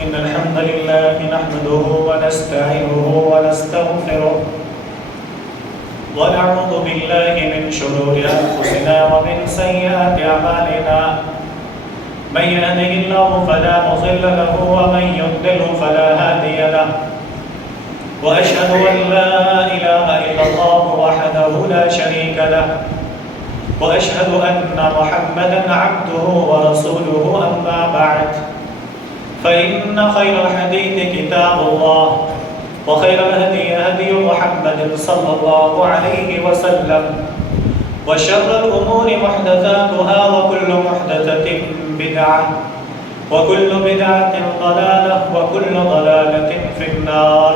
إن الحمد لله نحمده ونستعينه ونستغفره ونعوذ بالله من شرور أنفسنا ومن سيئات أعمالنا من يهده الله فلا مضل له ومن يضلل فلا هادي له وأشهد أن لا إله إلا الله وحده لا شريك له وأشهد أن محمدا عبده ورسوله أما بعد فإن خير الحديث كتاب الله وخير الهدي هدي محمد صلى الله عليه وسلم وشر الأمور محدثاتها وكل محدثة بدعة وكل بدعة ضلالة وكل ضلالة في النار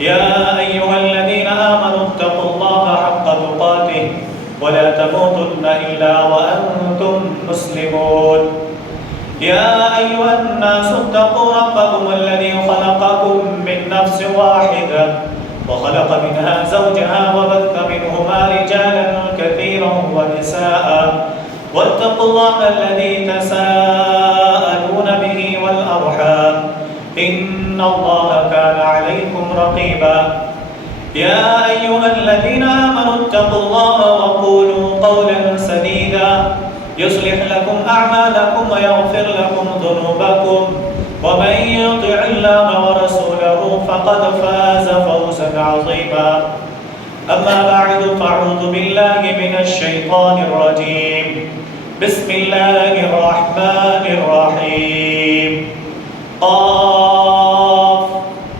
يا أيها الذين آمنوا اتقوا الله حق تقاته ولا تموتن إلا وأنتم مسلمون يا أيها الناس اتقوا ربكم الذي خلقكم من نفس واحدة وخلق منها زوجها وبث منهما رجالا كثيرا ونساء واتقوا الله الذي تساءلون به والأرحام إن الله كان عليكم رقيبا يا أيها الذين آمنوا اتقوا الله وقولوا قولا سديدا يصلح لكم أعمالكم ويغفر لكم ذنوبكم ومن يطع الله ورسوله فقد فاز فوزا عظيما أما بعد فأعوذ بالله من الشيطان الرجيم بسم الله الرحمن الرحيم قاف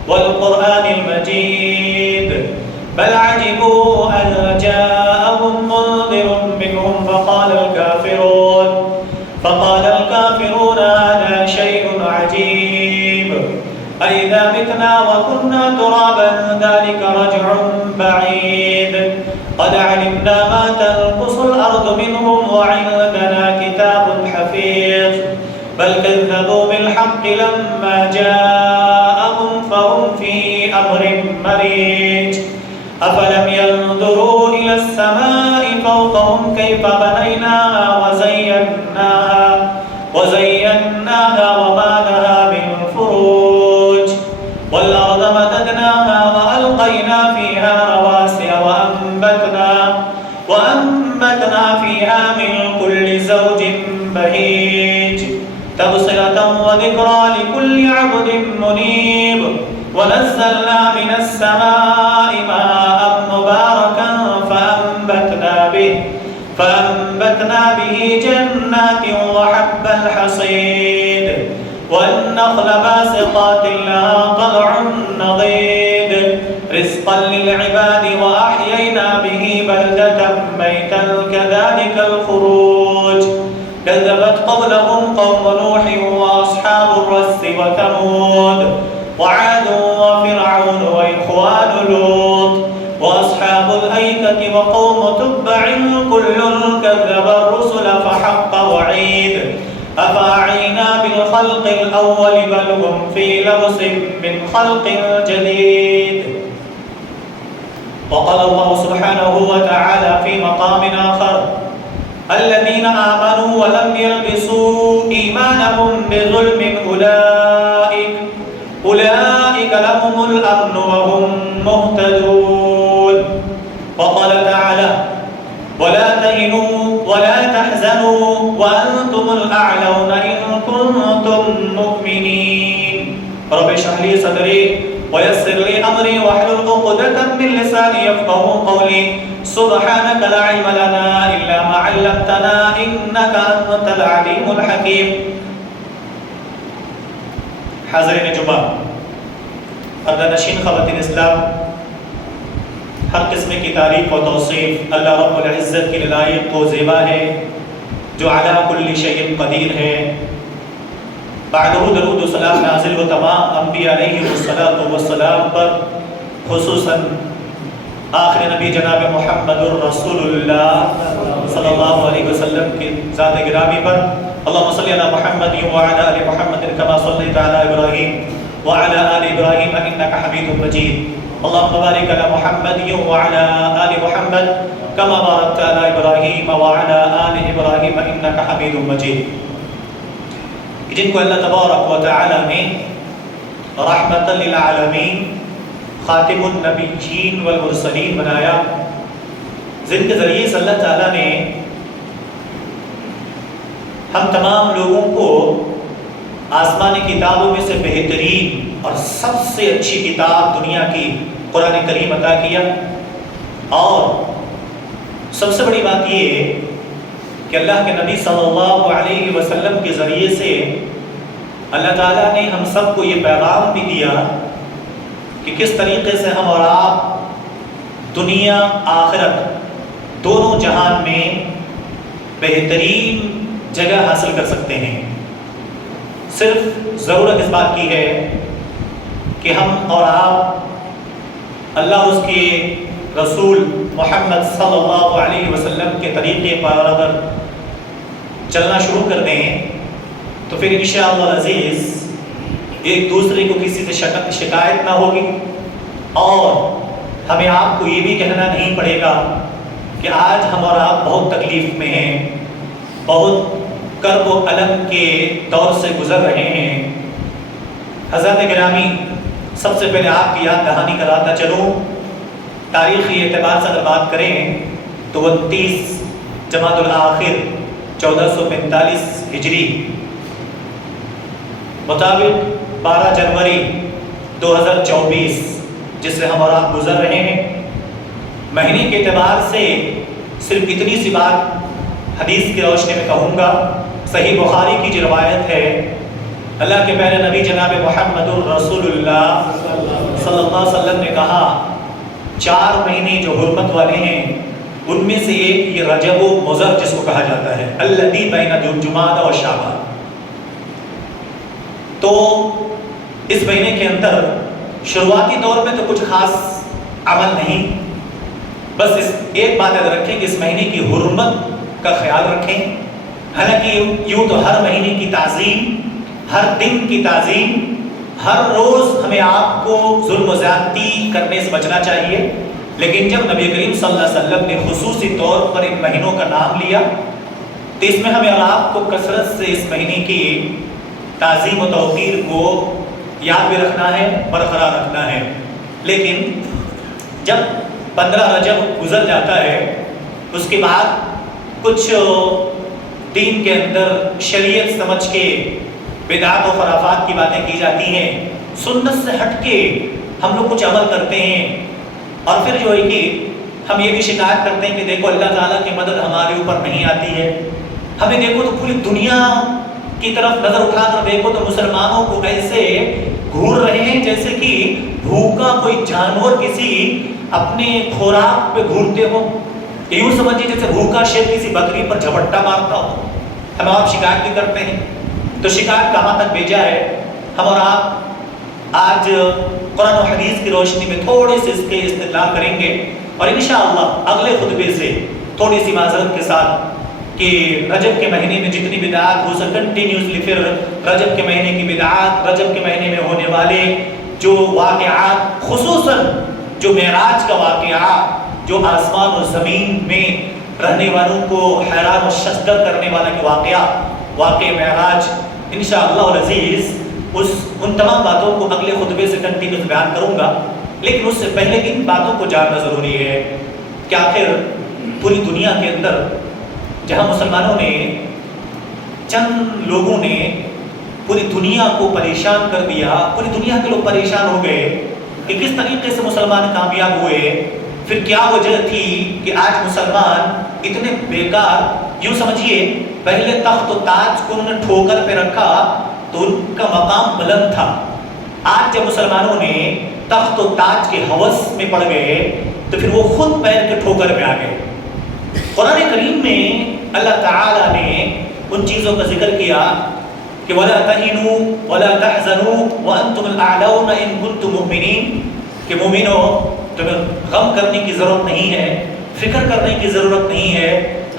والقرآن المجيد بل عجبوا أن جاءهم منذر منهم فقال الكافرون هذا شيء عجيب أئذا متنا وكنا ترابا ذلك رجع بعيد قد علمنا ما تنقص الأرض منهم وعندنا كتاب حفيظ بل كذبوا بالحق لما جاءهم فهم في أمر مريج أفلم ينظروا إلى السماء فوقهم كيف بنيناها وزيناها وما لها من فروج والأرض مددناها وألقينا فيها رواسي وأنبتنا فيها من كل زوج بهيج تبصرة وذكرى لكل عبد منيب ونزلنا من السماء ماء مباركا فأنبتنا به جنات وحب الحصيد والنخل باسقات لها طلع نضيد رزقا للعباد وأحيينا به بلدة ميتا كذلك الخروج كذبت قبلهم قوم نوح وأصحاب الرس وثمود وعاد وفرعون وإخوان لوط وأصحاب الأيكة وقوم تبع كل كذب الرسل فحق وعيد أفأعينا بالخلق الأول بل هم في لبس من خلق جديد وقال الله سبحانه وتعالى في مقام آخر الذين آمنوا ولم يلبسوا إيمانهم بظلم أولئك لهم الأمن وهم مهتدون وقال تعالى ولا تهنوا ولا تحزنوا وأنتم الأعلون إن كنتم مؤمنين رب اشرح لي صدري ويسر لي أمري واحلل عقدة من لساني يفقهوا قولي سبحانك لا علم لنا إلا ما علمتنا إنك أنت العليم الحكيم حاضرین جمعہ پردہ نشین خواتین اسلام ہر قسم کی تعریف و توصیف اللہ رب العزت کی لائق و زیبا ہے جو علی کل شیء قدیر ہے بعدہ درود و سلام نازل و تمام انبیاء علیہ السلام پر خصوصاً آخر نبی جناب محمد الرسول اللہ صلی اللہ علیہ وسلم کی ذات گرامی پر اللہم صلی علی محمد وعلی آل محمد کما صلیت علی ابراہیم وعلی آل ابراہیم انکا حمید مجید اللہم بارک علی محمد وعلی آل محمد کما بارکت علی ابراہیم وعلی آل ابراہیم انکا حمید مجید جن کو اللہ تبارک و تعالی نے رحمت للعالمین خاتم النبیین والمرسلین بنایا، جن کے ذریعے سے اللہ تعالیٰ نے ہم تمام لوگوں کو آسمانی کتابوں میں سے بہترین اور سب سے اچھی کتاب دنیا کی قرآن کریم عطا کیا۔ اور سب سے بڑی بات یہ ہے کہ اللہ کے نبی صلی اللہ علیہ وسلم کے ذریعے سے اللہ تعالیٰ نے ہم سب کو یہ پیغام بھی دیا کہ کس طریقے سے ہم اور آپ دنیا آخرت دونوں جہان میں بہترین جگہ حاصل کر سکتے ہیں۔ صرف ضرورت اس بات کی ہے کہ ہم اور آپ اللہ اور اس کے رسول محمد صلی اللہ علیہ وسلم کے طریقے پر اگر چلنا شروع کر دیں تو پھر انشاءاللہ العزیز ایک دوسرے کو کسی سے شکایت نہ ہوگی، اور ہمیں آپ کو یہ بھی کہنا نہیں پڑے گا کہ آج ہم اور آپ بہت تکلیف میں ہیں، بہت کرب و الم کے دور سے گزر رہے ہیں۔ حضرات گرامی، سب سے پہلے آپ کی یاد دہانی کراتا چلوں، تاریخی اعتبار سے اگر بات کریں تو 29 جمادی الاخر 1445 ہجری مطابق 12 جنوری 2024 جس سے ہم اور آپ گزر رہے ہیں، مہینے کے اعتبار سے صرف اتنی سی بات حدیث کی روشنی میں کہوں گا۔ صحیح بخاری کی جو روایت ہے، اللہ کے پیارے نبی جناب محمد الرسول اللہ صلی اللہ علیہ وسلم نے کہا 4 مہینے جو حرمت والے ہیں ان میں سے ایک یہ رجب و مضر جس کو کہا جاتا ہے، الذی بین جمادی و شعبان۔ تو اس مہینے کے اندر شروعاتی دور میں تو کچھ خاص عمل نہیں، بس اس ایک بات یاد رکھیں کہ اس مہینے کی حرمت کا خیال رکھیں۔ حالانکہ یوں تو ہر مہینے کی تعظیم، ہر دن کی تعظیم، ہر روز ہمیں آپ کو ظلم و زیادتی کرنے سے بچنا چاہیے، لیکن جب نبی کریم صلی اللہ علیہ وسلم نے خصوصی طور پر ان مہینوں کا نام لیا تو اس میں ہمیں اور آپ کو کثرت سے اس مہینے کی تعظیم و توقیر کو یاد بھی رکھنا ہے، برقرار رکھنا ہے۔ لیکن جب 15 رجب گزر جاتا ہے اس کے بعد کچھ دین کے اندر شریعت سمجھ کے بدعات و خرافات کی باتیں کی جاتی ہیں، سنت سے ہٹ کے ہم لوگ کچھ عمل کرتے ہیں، اور پھر جو ہے کہ ہم یہ بھی شکایت کرتے ہیں کہ دیکھو اللہ تعالیٰ کی مدد ہمارے اوپر نہیں آتی ہے۔ ہمیں دیکھو تو پوری دنیا کی طرف نظر اٹھا کر دیکھو تو مسلمانوں کو ایسے گھور رہے ہیں جیسے کہ بھوکا کوئی جانور کسی اپنے خوراک پہ گھورتے ہو، یوں سمجھیے جیسے بھوکا شیر کسی بکری پر جھپٹا مارتا ہو۔ ہم آپ شکایت بھی کرتے ہیں، تو شکایت کہاں تک بھیجا ہے؟ ہم اور آپ آج قرآن و حدیث کی روشنی میں تھوڑے سے اس کے استدلال کریں گے، اور انشاءاللہ اگلے خطبے سے تھوڑی سی معذرت کے ساتھ کہ رجب کے مہینے میں جتنی بدعات ہو سکے کنٹینیوسلی، پھر رجب کے مہینے کی بدعات، رجب کے مہینے میں ہونے والے جو واقعات، خصوصاً جو معراج کا واقعہ، جو آسمان و زمین میں رہنے والوں کو حیران و ششدر کرنے والا کہ واقع معراج، انشاءاللہ العزیز ان تمام باتوں کو اگلے خطبے سے کنٹینیوس بیان کروں گا۔ لیکن اس سے پہلے ان باتوں کو جاننا ضروری ہے کہ آخر پوری دنیا کے اندر جہاں مسلمانوں نے، چند لوگوں نے پوری دنیا کو پریشان کر دیا، پوری دنیا کے لوگ پریشان ہو گئے کہ کس طریقے سے مسلمان کامیاب ہوئے، پھر کیا وجہ تھی کہ آج مسلمان اتنے بیکار، یوں سمجھیے پہلے تخت و تاج کو انہوں نے ٹھوکر پہ رکھا تو ان کا مقام بلند تھا، آج جب مسلمانوں نے تخت و تاج کے ہوس میں پڑ گئے تو پھر وہ خود پیر کے ٹھوکر پہ آ گئے۔ قرآن کریم میں اللہ تعالیٰ نے ان چیزوں کا ذکر کیا کہ وَلَا تَهِنُوا وَلَا تَحْزَنُوا وَأَنْتُمُ الْأَعْلَوْنَ إِن كُنتُم مُؤْمِنِينَ، کہ مومنو تمہیں غم کرنے کی ضرورت نہیں ہے، فکر کرنے کی ضرورت نہیں ہے،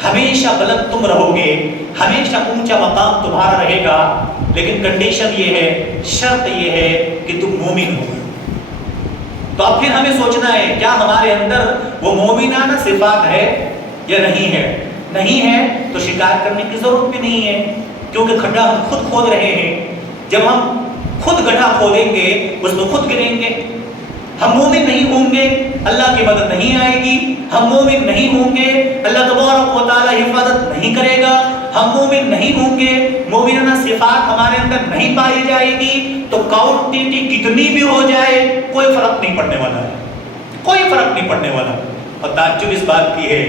ہمیشہ بلند تم رہو گے، ہمیشہ اونچا مقام تمہارا رہے گا، لیکن کنڈیشن یہ ہے، شرط یہ ہے کہ تم مومن ہو۔ تو اب پھر ہمیں سوچنا ہے کیا ہمارے اندر وہ مومنانہ صفات ہے یا نہیں ہے؟ نہیں ہے تو شکایت کرنے کی ضرورت بھی نہیں ہے، کیونکہ کھڈا ہم خود کھود رہے ہیں. جب ہم خود گڈھا کھودیں گے اس میں خود گریں گے. ہم مومن نہیں ہوں گے اللہ کی مدد نہیں آئے گی. ہم مومن نہیں ہوں گے اللہ تبارک و تعالی حفاظت نہیں کرے گا. ہم مومن نہیں ہوں گے مومنانہ صفات ہمارے اندر نہیں پائی جائے گی تو کوانٹٹی کتنی بھی ہو جائے کوئی فرق نہیں پڑنے والا ہے, کوئی فرق نہیں پڑنے والا. اور تعجب اس بات کی ہے,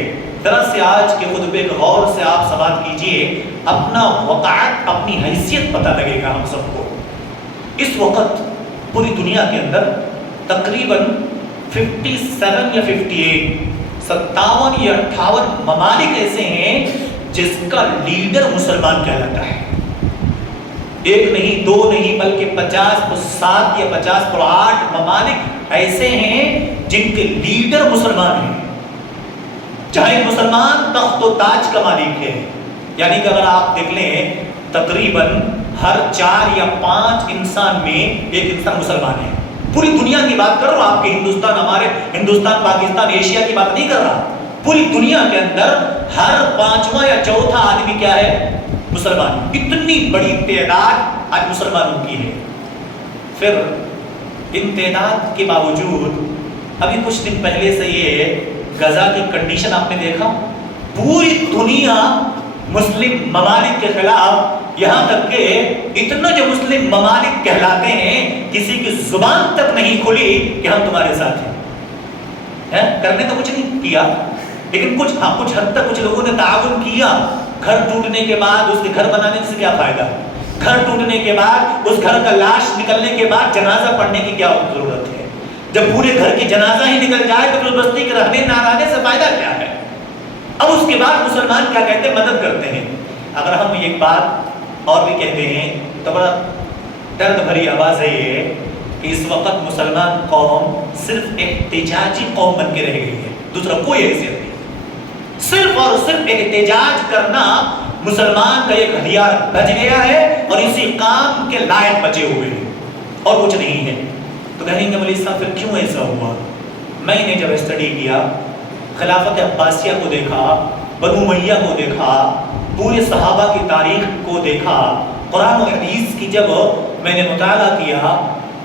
ذرا سے آج کے خطبے کو غور سے آپ سماعت کیجئے, اپنا وقعت اپنی حیثیت پتہ لگے گا ہم سب کو. اس وقت پوری دنیا کے اندر تقریباً 57 یا 58 یا 58 ممالک ایسے ہیں جس کا لیڈر مسلمان کہلاتا ہے. ایک نہیں دو نہیں بلکہ 50+7 یا 50+8 ممالک ایسے ہیں جن کے لیڈر مسلمان ہیں. چاہے مسلمان تخت و تاج کا مالک ہے. یعنی کہ اگر آپ دیکھ لیں تقریباً ہر 4 یا 5 انسان میں ایک انسان مسلمان ہے. پوری دنیا کی بات کر رہا ہوں, آپ کے ہندوستان, ہمارے ہندوستان, پاکستان, ایشیا کی بات نہیں کر رہا. پوری دنیا کے اندر ہر 5واں یا 4تھا آدمی کیا ہے؟ مسلمان. اتنی بڑی تعداد آج مسلمانوں کی ہے. پھر ان تعداد کے باوجود ابھی کچھ دن پہلے سے یہ غزہ کی کنڈیشن آپ نے دیکھا, پوری دنیا مسلم ممالک کے خلاف, یہاں تک کہ اتنا جو مسلم ممالک کہلاتے ہیں کسی کی زبان تک نہیں کھلی کہ ہم تمہارے ساتھ ہیں. کرنے تو کچھ نہیں کیا لیکن کچھ حد تک کچھ لوگوں نے تعاون کیا. گھر ٹوٹنے کے بعد اس کے گھر بنانے سے کیا فائدہ؟ گھر ٹوٹنے کے بعد اس گھر کا لاش نکلنے کے بعد جنازہ پڑھنے کی کیا ضرورت ہے؟ جب پورے گھر کی جنازہ ہی نکل جائے تو اس بستی کے رہنے نہ رہنے سے فائدہ کیا ہے؟ اب اس کے بعد مسلمان کیا کہتے ہیں؟ مدد کرتے ہیں. اگر ہم ایک بات اور بھی کہتے ہیں تو بڑا درد بھری آواز ہے یہ کہ اس وقت مسلمان قوم صرف احتجاجی قوم بن کے رہ گئی ہے, دوسرا کوئی حیثیت نہیں. صرف اور صرف احتجاج کرنا مسلمان کا ایک ہتھیار بچ گیا ہے اور اسی کام کے لائق بچے ہوئے ہیں اور کچھ نہیں ہے. تو کہیں گے مولوی صاحب پھر کیوں ایسا ہوا؟ میں نے جب اسٹڈی کیا, خلافت عباسیہ کو دیکھا, بنو امیہ کو دیکھا, پورے صحابہ کی تاریخ کو دیکھا, قرآن و حدیث کی جب میں نے مطالعہ کیا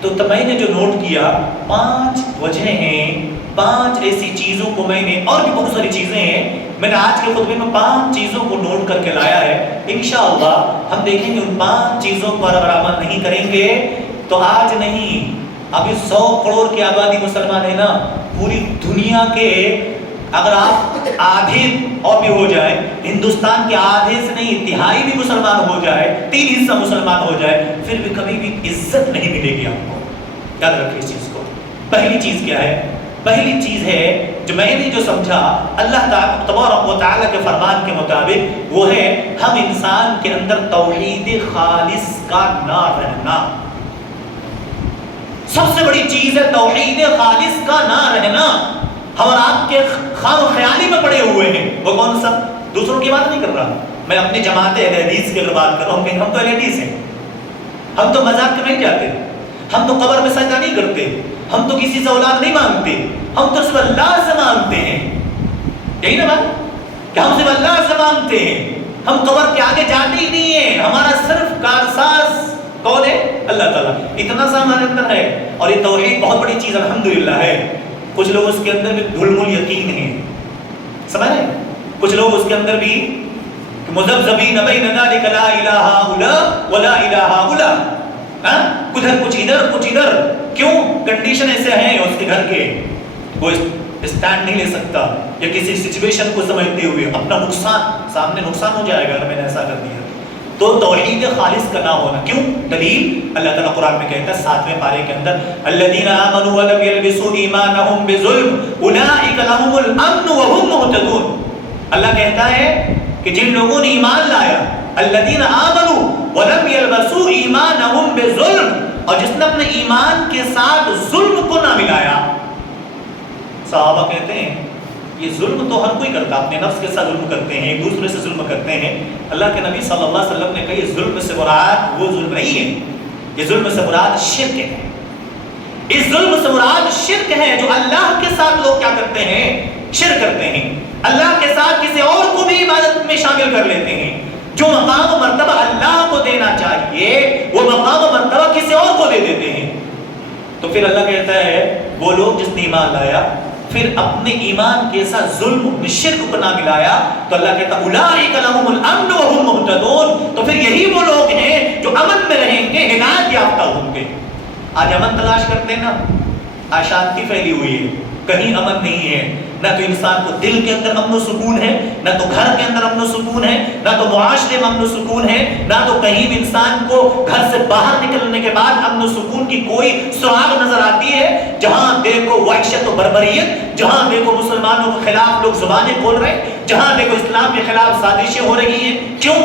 تو میں نے جو نوٹ کیا 5 وجہیں ہیں, 5 ایسی چیزوں کو میں نے, اور بھی بہت ساری چیزیں ہیں, میں نے آج کے خطبے میں 5 چیزوں کو نوٹ کر کے لایا ہے. انشاءاللہ ہم دیکھیں گے ان 5 چیزوں پر اگر عمل نہیں کریں گے تو آج نہیں, ابھی 100 کروڑ کی آبادی مسلمان ہے نا, پوری دنیا کے اگر آپ آدھے اور بھی ہو جائے, ہندوستان کے آدھے سے نہیں 1/3 بھی مسلمان ہو جائے, 3 حصہ مسلمان ہو جائے, پھر بھی کبھی بھی عزت نہیں ملے گی آپ کو. یاد رکھیں اس چیز کو. پہلی چیز کیا ہے؟ پہلی چیز ہے جو میں نے جو سمجھا اللہ تعالیٰ تبارک و تعالیٰ کے فرمان کے مطابق, وہ ہے ہم انسان کے اندر توحید خالص کا نہ رہنا. سب سے بڑی چیز ہے توحید خالص کا نہ رہنا. ہم اور آپ کے خام خیالی میں پڑے ہوئے ہیں. وہ کون سا؟ دوسروں کی بات نہیں کر رہا, میں اپنی جماعت اہل حدیث کی اگر بات کر رہا ہوں کہ ہم تو اہل حدیث ہیں, ہم تو مذہب کے نہیں جاتے, ہم تو قبر میں سجدہ نہیں کرتے, ہم تو کسی سے اولاد نہیں مانگتے, ہم تو صرف اللہ سے مانگتے ہیں. یہی نا بات کہ ہم صرف اللہ سے مانگتے ہیں, ہم قبر کے آگے جاتے ہی نہیں ہیں. ہمارا صرف کارساز کون ہے؟ اللہ تعالیٰ. اتنا سا ہمارے اندر ہے, اور یہ توحید بہت بڑی چیز الحمدللہ ہے. کچھ لوگ اس کے اندر بھی دھلمل یقین ہیں, سمجھ رہے ہیں؟ کچھ لوگ اس کے اندر بھی مذبذبین بین ذلک لا الہ الا ولا الہ الا, ادھر کچھ ادھر کچھ ادھر. کیوں؟ کنڈیشن ایسے ہیں اس کے گھر کے, وہ اسٹینڈ نہیں لے سکتا, یا کسی سچویشن کو سمجھتے ہوئے اپنا نقصان, سامنے نقصان ہو جائے گا اگر میں نے ایسا کر دیا. تو توحید خالص کا نہ ہونا. کیوں؟ دلیل اللہ تعالیٰ قرآن میں کہتا ہے 7ویں پارے کے اندر, الذین آمنوا ولم یلبسوا ایمانہم بظلم اولئک لہم الامن وہم مہتدون. اللہ کہتا ہے کہ جن لوگوں نے ایمان لایا, الذین آمنوا ولم یلبسوا ایمانہم بظلم, اور جس نے اپنے ایمان کے ساتھ ظلم کو نہ ملایا. صحابہ کہتے ہیں یہ ظلم تو ہر کوئی کرتا, اپنے نفس کے ساتھ ظلم کرتے ہیں, ایک دوسرے سے ظلم کرتے ہیں. اللہ کے نبی صلی اللہ علیہ وسلم نے کہا یہ ظلم سے مراد وہ ظلم نہیں ہے, یہ ظلم سے مراد شرک ہے. اس ظلم سے مراد شرک ہے جو اللہ کے ساتھ لوگ کیا کرتے ہیں؟ شرک کرتے ہیں. اللہ کے ساتھ کسی اور کو بھی عبادت میں شامل کر لیتے ہیں. جو مقام و مرتبہ اللہ کو دینا چاہیے وہ مقام و مرتبہ کسی اور کو دے دیتے ہیں. تو پھر اللہ کہتا ہے وہ لوگ جس نے ایمان لایا پھر اپنے ایمان کے ساتھ ظلم شرک کو نہ ملایا تو اللہ کہتا اولئک لہم الامن وهم مہتدون. تو پھر یہی وہ لوگ ہیں جو امن میں رہیں گے، ہدایت یافتہ ہوں گے. آج امن تلاش کرتے ہیں نا، آج شانتی پھیلی ہوئی ہے، کہیں امن نہیں ہے. نہ تو انسان کو دل کے اندر امن و سکون ہے، نہ تو گھر کے اندر امن و سکون ہے، نہ تو معاشرے میں امن و سکون ہے، نہ تو کہیں بھی انسان کو گھر سے باہر نکلنے کے بعد امن و سکون کی کوئی سراغ نظر آتی ہے. جہاں دیکھو وحشت و بربریت، جہاں دیکھو مسلمانوں کے خلاف لوگ زبانیں کھول رہے ہیں، جہاں دیکھو اسلام کے خلاف سازشیں ہو رہی ہیں. کیوں؟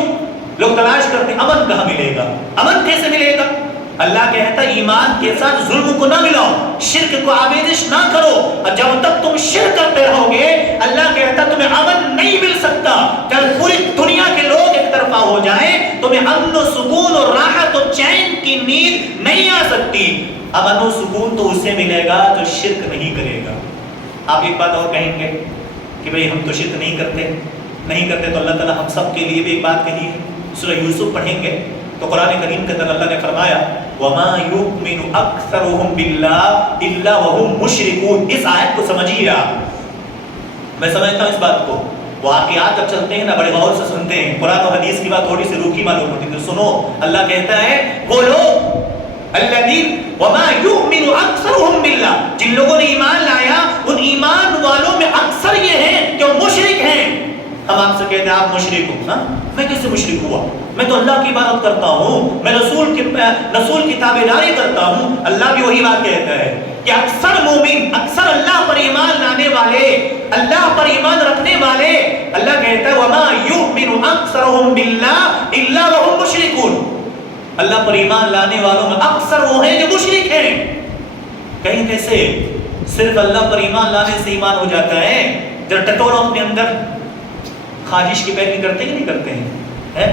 لوگ تلاش کرتے ہیں امن کہاں ملے گا، امن کیسے ملے گا. اللہ کہتا ہے ایمان کے ساتھ ظلم کو نہ ملاؤ، شرک کو آمیزش نہ کرو. اور جب تک تم شرک کرتے رہو گے اللہ کہتا ہے تمہیں امن نہیں مل سکتا. جب پوری دنیا کے لوگ ایک طرفہ ہو جائیں تمہیں امن و سکون اور راحت و چین کی نیند نہیں آ سکتی. امن و سکون تو اسے ملے گا جو شرک نہیں کرے گا. آپ ایک بات اور کہیں گے کہ بھئی ہم تو شرک نہیں کرتے تو اللہ تعالیٰ ہم سب کے لیے بھی ایک بات کہی ہے. سورہ یوسف پڑھیں گے تو قرآن کریم کے اندر اللہ نے فرمایا وَمَا يُؤْمِنُ أَكْثَرُهُمْ بِاللَّهِ إِلَّا وَهُمْ مُشْرِكُونَ. اس آیت کو سمجھیے آپ. میں سمجھتا ہوں اس بات کو. واقعات جب چلتے ہیں نا بڑے غور سے سنتے ہیں، قرآن و حدیث کی بات تھوڑی سی روکی معلوم ہوتی ہے. سنو، اللہ کہتا ہے وہ لوگ الذین وَمَا يُؤْمِنُ أَكْثَرُهُمْ بِاللَّهِ، جن لوگوں نے ایمان لایا ان ایمان والوں میں اکثر یہ ہیں کہ وہ مشرک ہیں. ہم آپ سے کہتے ہیں آپ مشرک ہو. ہاں میں کیسے مشرک ہوا؟ میں تو اللہ کی عبادت کرتا ہوں، میں رسول کی تابعداری کرتا ہوں. اللہ بھی وہی بات کہتا ہے کہ اکثر مومن، اکثر اللہ پر ایمان لانے والے، اللہ پر ایمان رکھنے والے، اللہ کہتا ہے وَمَا يُؤْمِنُ أَكْثَرُهُمْ بِاللَّهِ إِلَّا وَهُمْ مُشْرِكُونَ. اللہ پر ایمان لانے والوں میں اکثر وہ ہیں جو مشرک ہیں. کہیں کیسے صرف اللہ پر ایمان لانے سے ایمان ہو جاتا ہے؟ جب ٹٹولوں اپنے اندر خواہش کی پیروی کرتے ہی نہیں کرتے ہیں.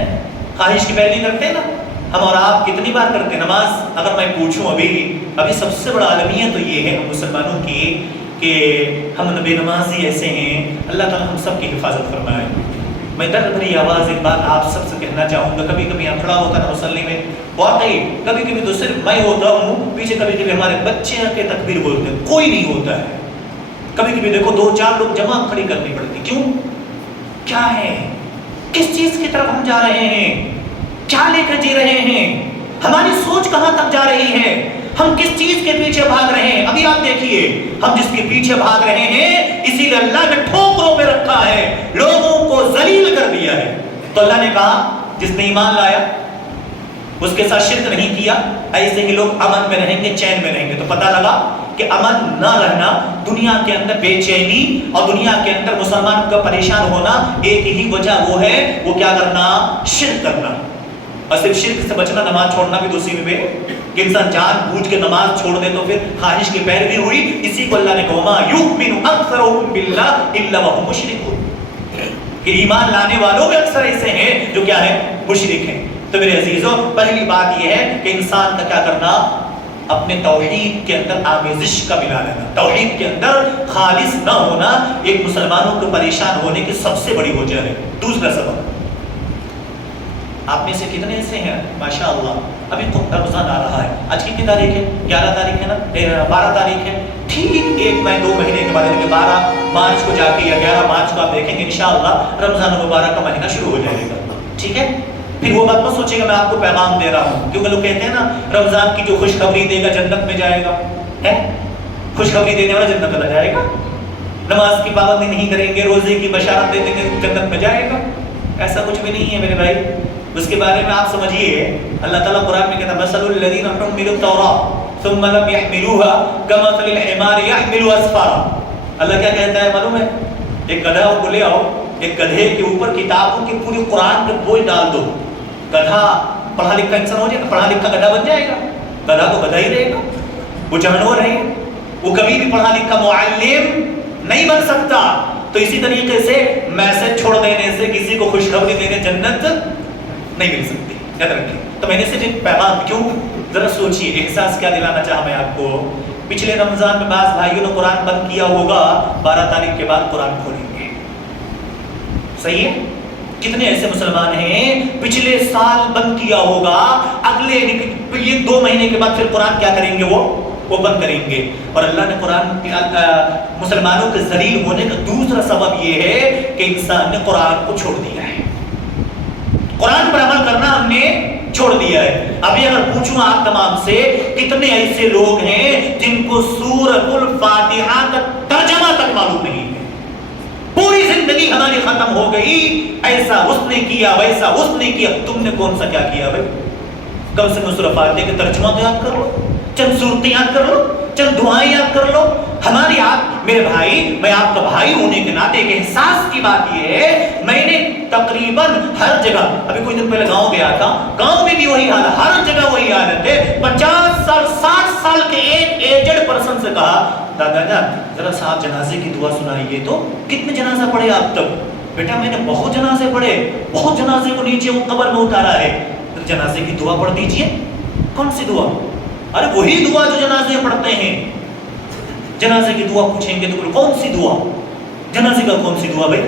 خواہش کی پیروی کرتے ہیں نا. ہم اور آپ کتنی بار کرتے ہیں نماز؟ اگر میں پوچھوں ابھی سب سے بڑا عالمیت تو یہ ہے ہم مسلمانوں کی کہ ہم بے نمازی ایسے ہیں. اللہ تعالیٰ ہم سب کی حفاظت فرمائے. میں درد بھری آواز ایک بات آپ سب سے کہنا چاہوں گا. کبھی کبھی ہم کھڑا ہوتا نا مصلی میں، واقعی کبھی کبھی تو صرف میں ہوتا ہوں پیچھے، کبھی کبھی ہمارے بچے آ کے تکبیر بولتے ہیں، کوئی نہیں ہوتا ہے. کبھی کبھی دیکھو 2-4 لوگ جمع کھڑی کرنی پڑتی. کیوں؟ کیا ہے؟ کس چیز کی طرف ہم جا رہے ہیں؟ کیا لے کر جی رہے ہیں؟ ہماری سوچ کہاں تک جا رہی ہے؟ ہم کس چیز کے پیچھے بھاگ رہے ہیں؟ ابھی آپ دیکھیے ہم جس کے پیچھے بھاگ رہے ہیں اسی لیے اللہ نے ٹھوکروں پہ رکھا ہے، لوگوں کو ذلیل کر دیا ہے. تو اللہ نے کہا جس نے ایمان لایا اس کے ساتھ شرک نہیں کیا، ایسے ہی لوگ امن میں رہیں گے، چین میں رہیں گے. تو پتہ لگا کہ امن نہ رہنا، دنیا کے اندر بے چینی اور دنیا کے اندر مسلمان کا پریشان ہونا ایک ہی وجہ وہ ہے، وہ کیا کرنا؟ شرک کرنا. اور صرف شرک سے بچنا، نماز چھوڑنا بھی دوسری میں کہ انسان جان بوجھ کے نماز چھوڑ دے تو پھر خواہش کی پیروی ہوئی. اسی کو اللہ نے کہا وَمَا يُؤْمِنُ أَكْثَرُهُمْ بِاللَّهِ إِلَّا وَهُمْ مُشْرِكُونَ، کہ ایمان لانے والوں میں اکثر ایسے ہیں جو کیا ہے؟ مشرک ہیں. تو میرے عزیزوں پہلی بات یہ ہے کہ انسان کا کیا کرنا؟ اپنے توحید کے اندر آمیزش کا ملا لینا. توحید کے اندر خالص نہ ہونا ایک مسلمانوں کو پریشان ہونے کی سب سے بڑی وجہ ہے. دوسرا سبب، آپ میں سے کتنے ایسے ہیں ماشاءاللہ ابھی تو رمضان آ رہا ہے، آج کتنی تاریخ ہے؟ 11 تاریخ ہے نا، 12 تاریخ ہے. ٹھیک 1 ماہ 2 مہینے کے بعد یعنی 12 مارچ کو جا کے یا 11 مارچ کو آپ دیکھیں گے انشاءاللہ رمضان المبارک کا مہینہ شروع ہو جائے گا. ٹھیک ہے، پھر وہ بات مت سوچے گا میں آپ کو پیغام دے رہا ہوں، کیونکہ لوگ کہتے ہیں نا رمضان کی جو خوشخبری دے گا جنت میں جائے گا. ہے خوشخبری دینے والا جنت چلا جائے گا. نماز کی پابندی نہیں کریں گے، روزے کی بشارت دے دیں گے جنت میں جائے گا. ایسا کچھ بھی نہیں ہے میرے بھائی. اس کے بارے میں آپ سمجھیے اللہ تعالیٰ قرآن میں کہتا ہے مثل الذین حملوا التوراۃ ثم لم يحملوها كمثل الحمار يحمل اسفارا. اللہ کیا کہتا ہے معلوم ہے؟ ایک گدھا کو لے آؤ، ایک گدھے کے اوپر کتابوں کی پوری قرآن کے بوجھ ڈال دو، گدھا پڑھا لکھا انسان ہو جائے گا، پڑھا لکھا گدھا بن جائے گا. گدھا تو گدھا ہی رہے گا، وہ جانور ہے، وہ کبھی بھی پڑھا لکھا معلم نہیں بن سکتا. تو اسی طریقے سے میسج چھوڑ دینے سے کسی کو خوشخبری دینے جنت نہیں مل سکتی. یاد رکھیں. تو میں نے صرف ایک پیغام، کیوں ذرا سوچیے احساس کیا دلانا چاہا میں آپ کو. پچھلے رمضان میں بعض بھائیوں نے قرآن بند کیا ہوگا، 12 تاریخ کے بعد قرآن کھولیں گے. صحیح ہے؟ کتنے ایسے مسلمان ہیں پچھلے سال بند کیا ہوگا، اگلے یہ 2 مہینے کے بعد پھر قرآن کیا کریں گے، وہ بند کریں گے. اور اللہ نے قرآن مسلمانوں کے ذلیل ہونے کا دوسرا سبب یہ ہے کہ انسان نے قرآن کو چھوڑ دیا ہے، قرآن پر عمل کرنا ہم نے چھوڑ دیا ہے. ابھی اگر پوچھوں آپ تمام سے کتنے ایسے لوگ ہیں جن کو سورۃ الفاتحہ کا ترجمہ تک معلوم نہیں ہے، پوری زندگی ہماری ختم ہو گئی، ایسا اس نے کیا ویسا اس نے کیا. تم نے کون سا کیا کیا بھائی؟ کم سے کم سورۃ فاتحہ کے ترجمہ تو یاد کر لو، چند صورتیں یاد کر لو، چند دعائیں یاد کر لو. ہماری آپ میرے بھائی، میں آپ کا بھائی ہونے کے ناطے ایک احساس کی بات یہ ہے، میں نے تقریباً ہر جگہ، ابھی کچھ دن پہلے گاؤں گیا تھا، گاؤں میں بھی وہی حال ہے، ہر جگہ وہی حالت ہے. 50 سال 60 سال کے ایک ایجڈ پرسن سے کہا دادا جان ذرا صاحب جنازے کی دعا سنائیے تو. کتنے جنازہ پڑھے آپ تک؟ بیٹا میں نے بہت جنازے پڑھے، بہت جنازے کو نیچے قبر میں اتارا ہے. جنازے کی دعا پڑھ دیجئے. کون سی دعا؟ ارے وہی دعا جو جنازے پڑھتے ہیں. جنازے کی دعا پوچھیں گے تو کون سی دعا؟ جنازے کا کون سی دعا بھائی؟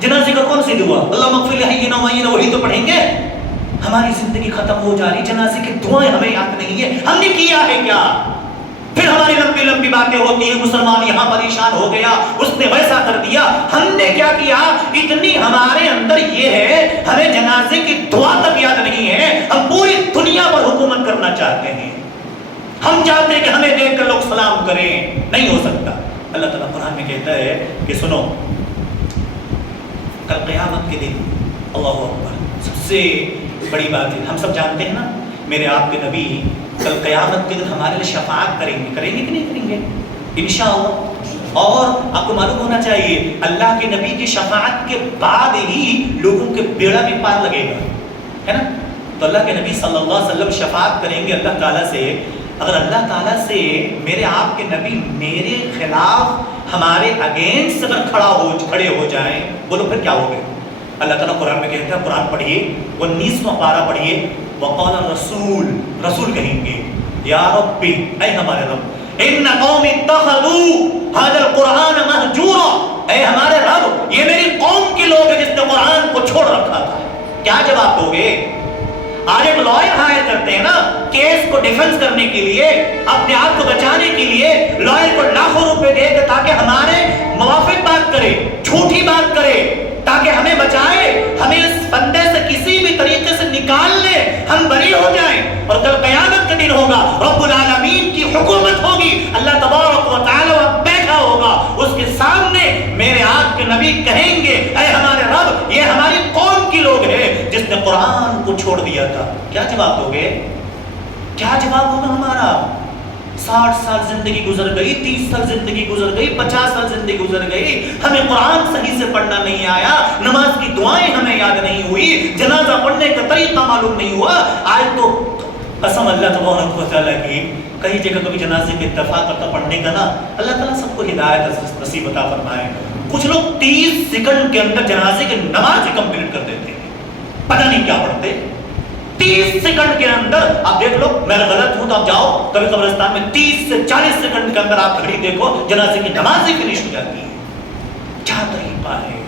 جنازے کا کون سی دعا؟ اللہم اغفر لحینا ومیتنا، وہی تو پڑھیں گے. ہماری زندگی ختم ہو جا رہی، جنازے کی دعائیں ہمیں یاد نہیں ہے. ہم نے کیا ہے کیا؟ پھر ہماری لمبی لمبی باتیں ہوتی ہیں، مسلمان یہاں پریشان ہو گیا، اس نے ویسا کر دیا. ہم نے کیا کیا؟ اتنی ہمارے اندر یہ ہے، ہمیں جنازے کی دعا تک یاد نہیں ہے. ہم پوری دنیا پر حکومت کرنا چاہتے ہیں، ہم چاہتے ہیں کہ ہمیں دیکھ کر لوگ سلام کریں. نہیں ہو سکتا. اللہ تعالیٰ قرآن میں کہتا ہے کہ سنو، کل قیامت کے دن اللہ اکبر سب سے بڑی بات ہے، ہم سب جانتے ہیں نا، میرے آپ کے نبی کل قیامت کے دن ہمارے لیے شفاعت کریں گے کہ نہیں کریں گے؟ انشاءاللہ. اور آپ کو معلوم ہونا چاہیے اللہ کے نبی کی شفاعت کے بعد ہی لوگوں کے بیڑا بھی پار لگے گا، ہے نا. تو اللہ کے نبی صلی اللہ علیہ وسلم شفاعت کریں گے اللہ تعالیٰ سے. اگر اللہ تعالیٰ سے میرے آپ کے نبی میرے خلاف ہمارے اگینسٹ اگر کھڑے ہو جائیں، بولو پھر کیا ہوگا؟ اللہ تعالیٰ قرآن میں کہتا ہے، قرآن پڑھیے 19واں پارہ پڑھیے، وقال الرسول، رسول کہیں گے یا ربی، اے ہمارے رب، ان قوم اتخذوا هذا القرآن مہجورا، اے ہمارے رب یہ میری قوم کے لوگ ہیں جس نے قرآن کو چھوڑ رکھا تھا. کیا جواب دو گے؟ آج ایک لائر ہائر کرتے ہیں نا کیس کو ڈیفنس کرنے کے لیے، اپنے آپ کو بچانے کے لیے، لائر کو لاکھوں روپے دے کے تاکہ ہمارے موافق بات کرے، جھوٹی بات کرے، تاکہ ہمیں بچائے، ہمیں اس بندے سے کسی بھی طریقے سے نکال لے، ہم بری ہو جائیں. اور کل قیامت کا دن ہوگا، رب العالمین کی حکومت ہوگی، اللہ تبارک و تعالی بیٹھا ہوگا، اس کے سامنے میرے آپ کے نبی کہیں گے اے ہمارے رب یہ ہماری قوم کی لوگ ہیں جس نے قرآن کو چھوڑ دیا تھا. کیا جواب دو گے؟ کیا جواب ہوگا ہمارا؟ 60 سال زندگی گزر گئی، 30 سال زندگی گزر گئی، 50 سال زندگی گزر گئی، ہمیں قرآن صحیح سے پڑھنا نہیں آیا، نماز کی دعائیں ہمیں یاد نہیں ہوئی، جنازہ پڑھنے کا طریقہ معلوم نہیں ہوا. آج تو قسم اللہ تبارک و تعالیٰ کی، کئی جگہ کبھی جنازے کے اتفاق کرتا پڑھنے کا نا، اللہ تعالیٰ سب کو ہدایت نصیب عطا فرمائے. کچھ لوگ 30 سیکنڈ کے اندر جنازے کی نماز ہی کمپلیٹ کر دیتے ہیں، پتہ نہیں کیا پڑھتے. 30 سیکنڈ کے اندر آپ دیکھ لو، میں غلط ہوں تو آپ جاؤ کبھی قبرستان میں، 30 سے 40 سیکنڈ کے اندر آپ گھڑی دیکھو جنازے کی نماز ہی فنش ہو جاتی ہے. کیا طریقہ ہے؟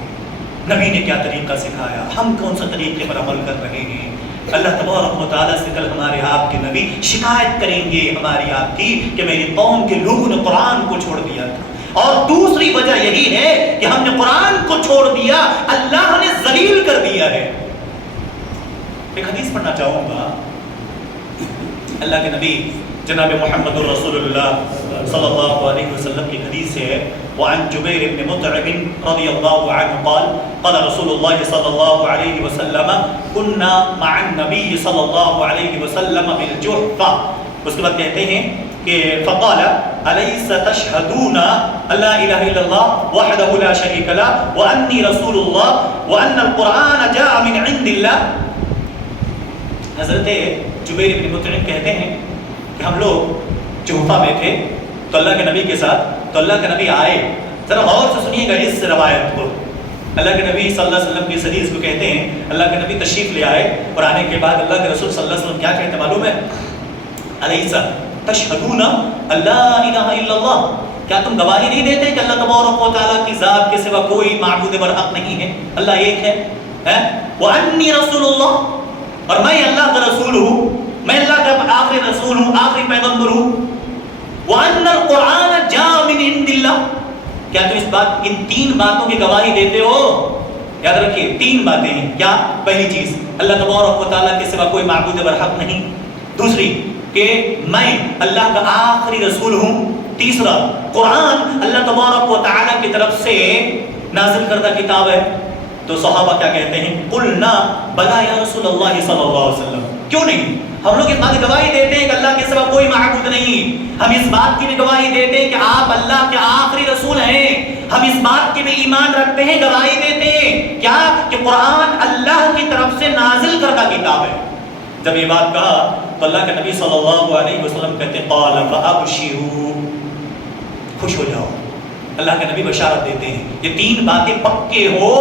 نبی نے کیا طریقہ سکھایا، ہم کون سا طریقے پر عمل کر رہے ہیں؟ اللہ تبارک و تعالیٰ سے کل ہمارے آپ کے نبی شکایت کریں گے ہماری آپ کی کہ میری قوم کے لوگوں نے قرآن کو چھوڑ دیا تھا. اور دوسری وجہ یہی ہے کہ ہم نے قرآن کو چھوڑ دیا، اللہ نے ذلیل کر دیا ہے. ایک حدیث پڑھنا چاہوں گا، اللہ کے نبی جناب محمد رسول اللہ صلی اللہ علیہ وسلم کی حدیث ہے. وعن جبیر بن مطعم رضی اللہ عنہ قال قال رسول اللہ صلی اللہ علیہ وسلم كنا مع النبی صلی اللہ علیہ وسلم بالجحفہ. اس کے بعد کہتے ہیں کہ فقال الیس تشہدون لا الہ الا اللہ وحدہ لا شریک لہ وانی رسول اللہ وان القرآن جاء من عند اللہ. حضرت جبیر بن مطعم کہتے ہیں کہ ہم لوگ جحفہ میں تھے تو اللہ کے نبی کے ساتھ، تو اللہ کے نبی آئے. ذرا غور سے سنیے گا اس روایت کو. اللہ کے نبی صلی اللہ علیہ وسلم کی اس حدیث کو کہتے ہیں اللہ کے نبی تشریف لے آئے اور آنے کے بعد اللہ کے رسول صلی اللہ علیہ وسلم کیا کہتے ہیں معلوم ہے؟ الیس تشہدون لا الہ الا اللہ، کیا تم گواہی نہیں دیتے کہ اللہ تبارک و تعالیٰ کی ذات کے سوا کوئی معبود برحق نہیں ہے، اللہ ایک ہے؟ وَأَنِّي رَسُولُ اللَّهِ، اور میں اللہ کا رسول ہوں، میں اللہ کا آخری رسول ہوں، آخری پیغمبر ہوں۔ وَأَنَّ الْقُرْآنَ جَاءَ مِنْ عِنْدِ اللَّهِ، کیا تم اس بات، ان تین باتوں کی گواہی دیتے ہو؟ یاد رکھیے تین باتیں ہیں، کیا؟ پہلی چیز اللہ تبارک و تعالیٰ کے سوا کوئی معبود برحق نہیں، دوسری کہ میں اللہ کا آخری رسول ہوں، تیسرا قرآن اللہ تبارک و تعالیٰ کی طرف سے نازل کردہ کتاب ہے۔ تو صحابہ کیا کہتے ہیں؟ قلنا بلا یا رسول اللہ صلی اللہ علیہ وسلم، کیوں نہیں؟ ہم لوگ اس بات کی گواہی دیتے ہیں کہ اللہ کے سوا کوئی معبود نہیں، ہم اس بات کی بھی گواہی دیتے ہیں کہ آپ اللہ کے آخری رسول ہیں، ہم اس بات کی بھی ایمان رکھتے ہیں، گواہی دیتے ہیں کیا؟ کہ قرآن اللہ کی طرف سے نازل کردہ کتاب ہے۔ جب یہ بات کہا تو اللہ کے نبی صلی اللہ علیہ وسلم کہتے ہیں قال فابشروا، خوش ہو جاؤ۔ اللہ کے نبی بشارت دیتے ہیں یہ تین باتیں پکے ہو،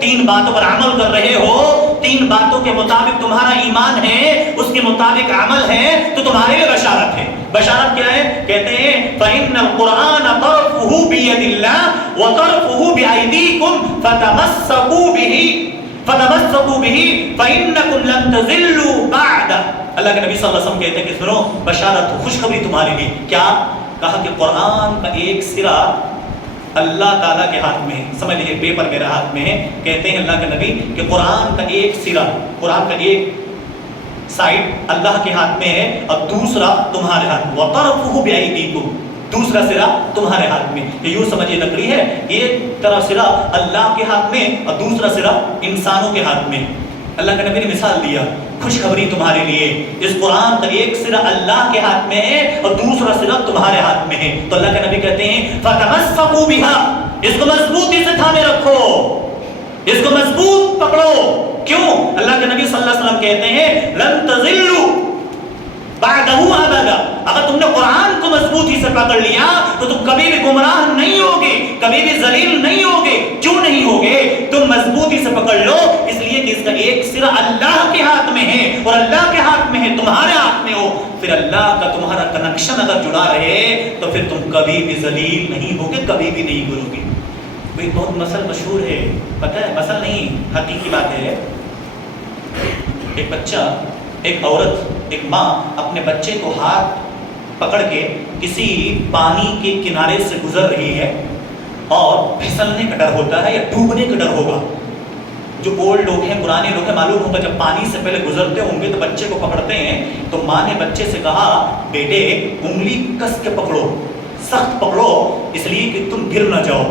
تین باتوں پر عمل کر رہے ہو، تین باتوں کے مطابق تمہارا ایمان ہے، اس کے مطابق عمل ہے، تو تمہارے لیے بشارت ہے۔ بشارت کیا ہے؟ کہتے ہیں فَإِنَّ الْقُرْآنَ طَرْفُهُ بِيَدِ اللَّهِ وَطَرْفُهُ بِأَيْدِيكُمْ فَتَمَسَّكُوا بِهِ فَإِنَّكُمْ لَن تَضِلُّوا بَعْدَ۔ اللہ کے نبی صلی اللہ علیہ وسلم کہتے ہیں کہ سنو بشارت، خوشخبری تمہارے لیے، کیا؟ کہا کہ قرآن کا ایک سرا اللہ تعالیٰ کے ہاتھ میں ہے، سمجھ لیجیے پیپر میرے ہاتھ میں ہے، کہتے ہیں اللہ کے نبی کہ قرآن کا ایک سرا، قرآن کا ایک سائڈ اللہ کے ہاتھ میں ہے اور دوسرا تمہارے ہاتھ میں، وَطَرْفُهُ بِأَيْدِيكُمْ، دوسرا سرا تمہارے ہاتھ میں۔ یہ یوں سمجھیے لکڑی ہے، ایک طرف سرا اللہ کے ہاتھ میں اور دوسرا سرا انسانوں کے ہاتھ میں۔ اللہ کے نبی نے مثال دیا، خوشخبری تمہارے لیے، اس قرآن کا ایک سرا اللہ کے ہاتھ میں ہے اور دوسرا سرا تمہارے ہاتھ میں ہے۔ تو اللہ کے نبی کہتے ہیں فَتَمَسَّكُوا بِهَا، اس کو مضبوطی سے تھامے رکھو، اس کو مضبوط پکڑو۔ کیوں؟ اللہ کے نبی صلی اللہ علیہ وسلم کہتے ہیں لَن تَضِلُّوا بَعْدَهُ أَبَدًا، اگر تم نے قرآن کو مضبوطی سے پکڑ لیا تو تم کبھی بھی گمراہ نہیں ہوگے، کبھی بھی ذلیل نہیں ہوگے۔ کیوں نہیں ہوگے؟ تم مضبوطی سے پکڑ لو، اس لیے کہ اس کا ایک سرا اللہ کے ہاتھ میں ہے اور اللہ کے ہاتھ میں ہے، تمہارے ہاتھ میں ہو، پھر اللہ کا تمہارا کنیکشن اگر جڑا رہے تو پھر تم کبھی بھی ذلیل نہیں ہوگے، کبھی بھی نہیں گرو گے۔ کوئی بہت مثل مشہور ہے، پتہ ہے مثل نہیں حقیقی بات ہے۔ ایک بچہ، ایک عورت، ایک ماں اپنے بچے کو ہاتھ پکڑ کے کسی پانی کے کنارے سے گزر رہی ہے اور پھسلنے کا ڈر ہوتا ہے یا ڈوبنے کا ڈر ہوگا۔ جو اولڈ لوگ ہیں، پرانے لوگ ہیں، معلوم ہوگا جب پانی سے پہلے گزرتے ہوں گے تو بچے کو پکڑتے ہیں، تو ماں نے بچے سے کہا بیٹے انگلی کس کے پکڑو، سخت پکڑو، اس لیے کہ تم گر نہ جاؤ۔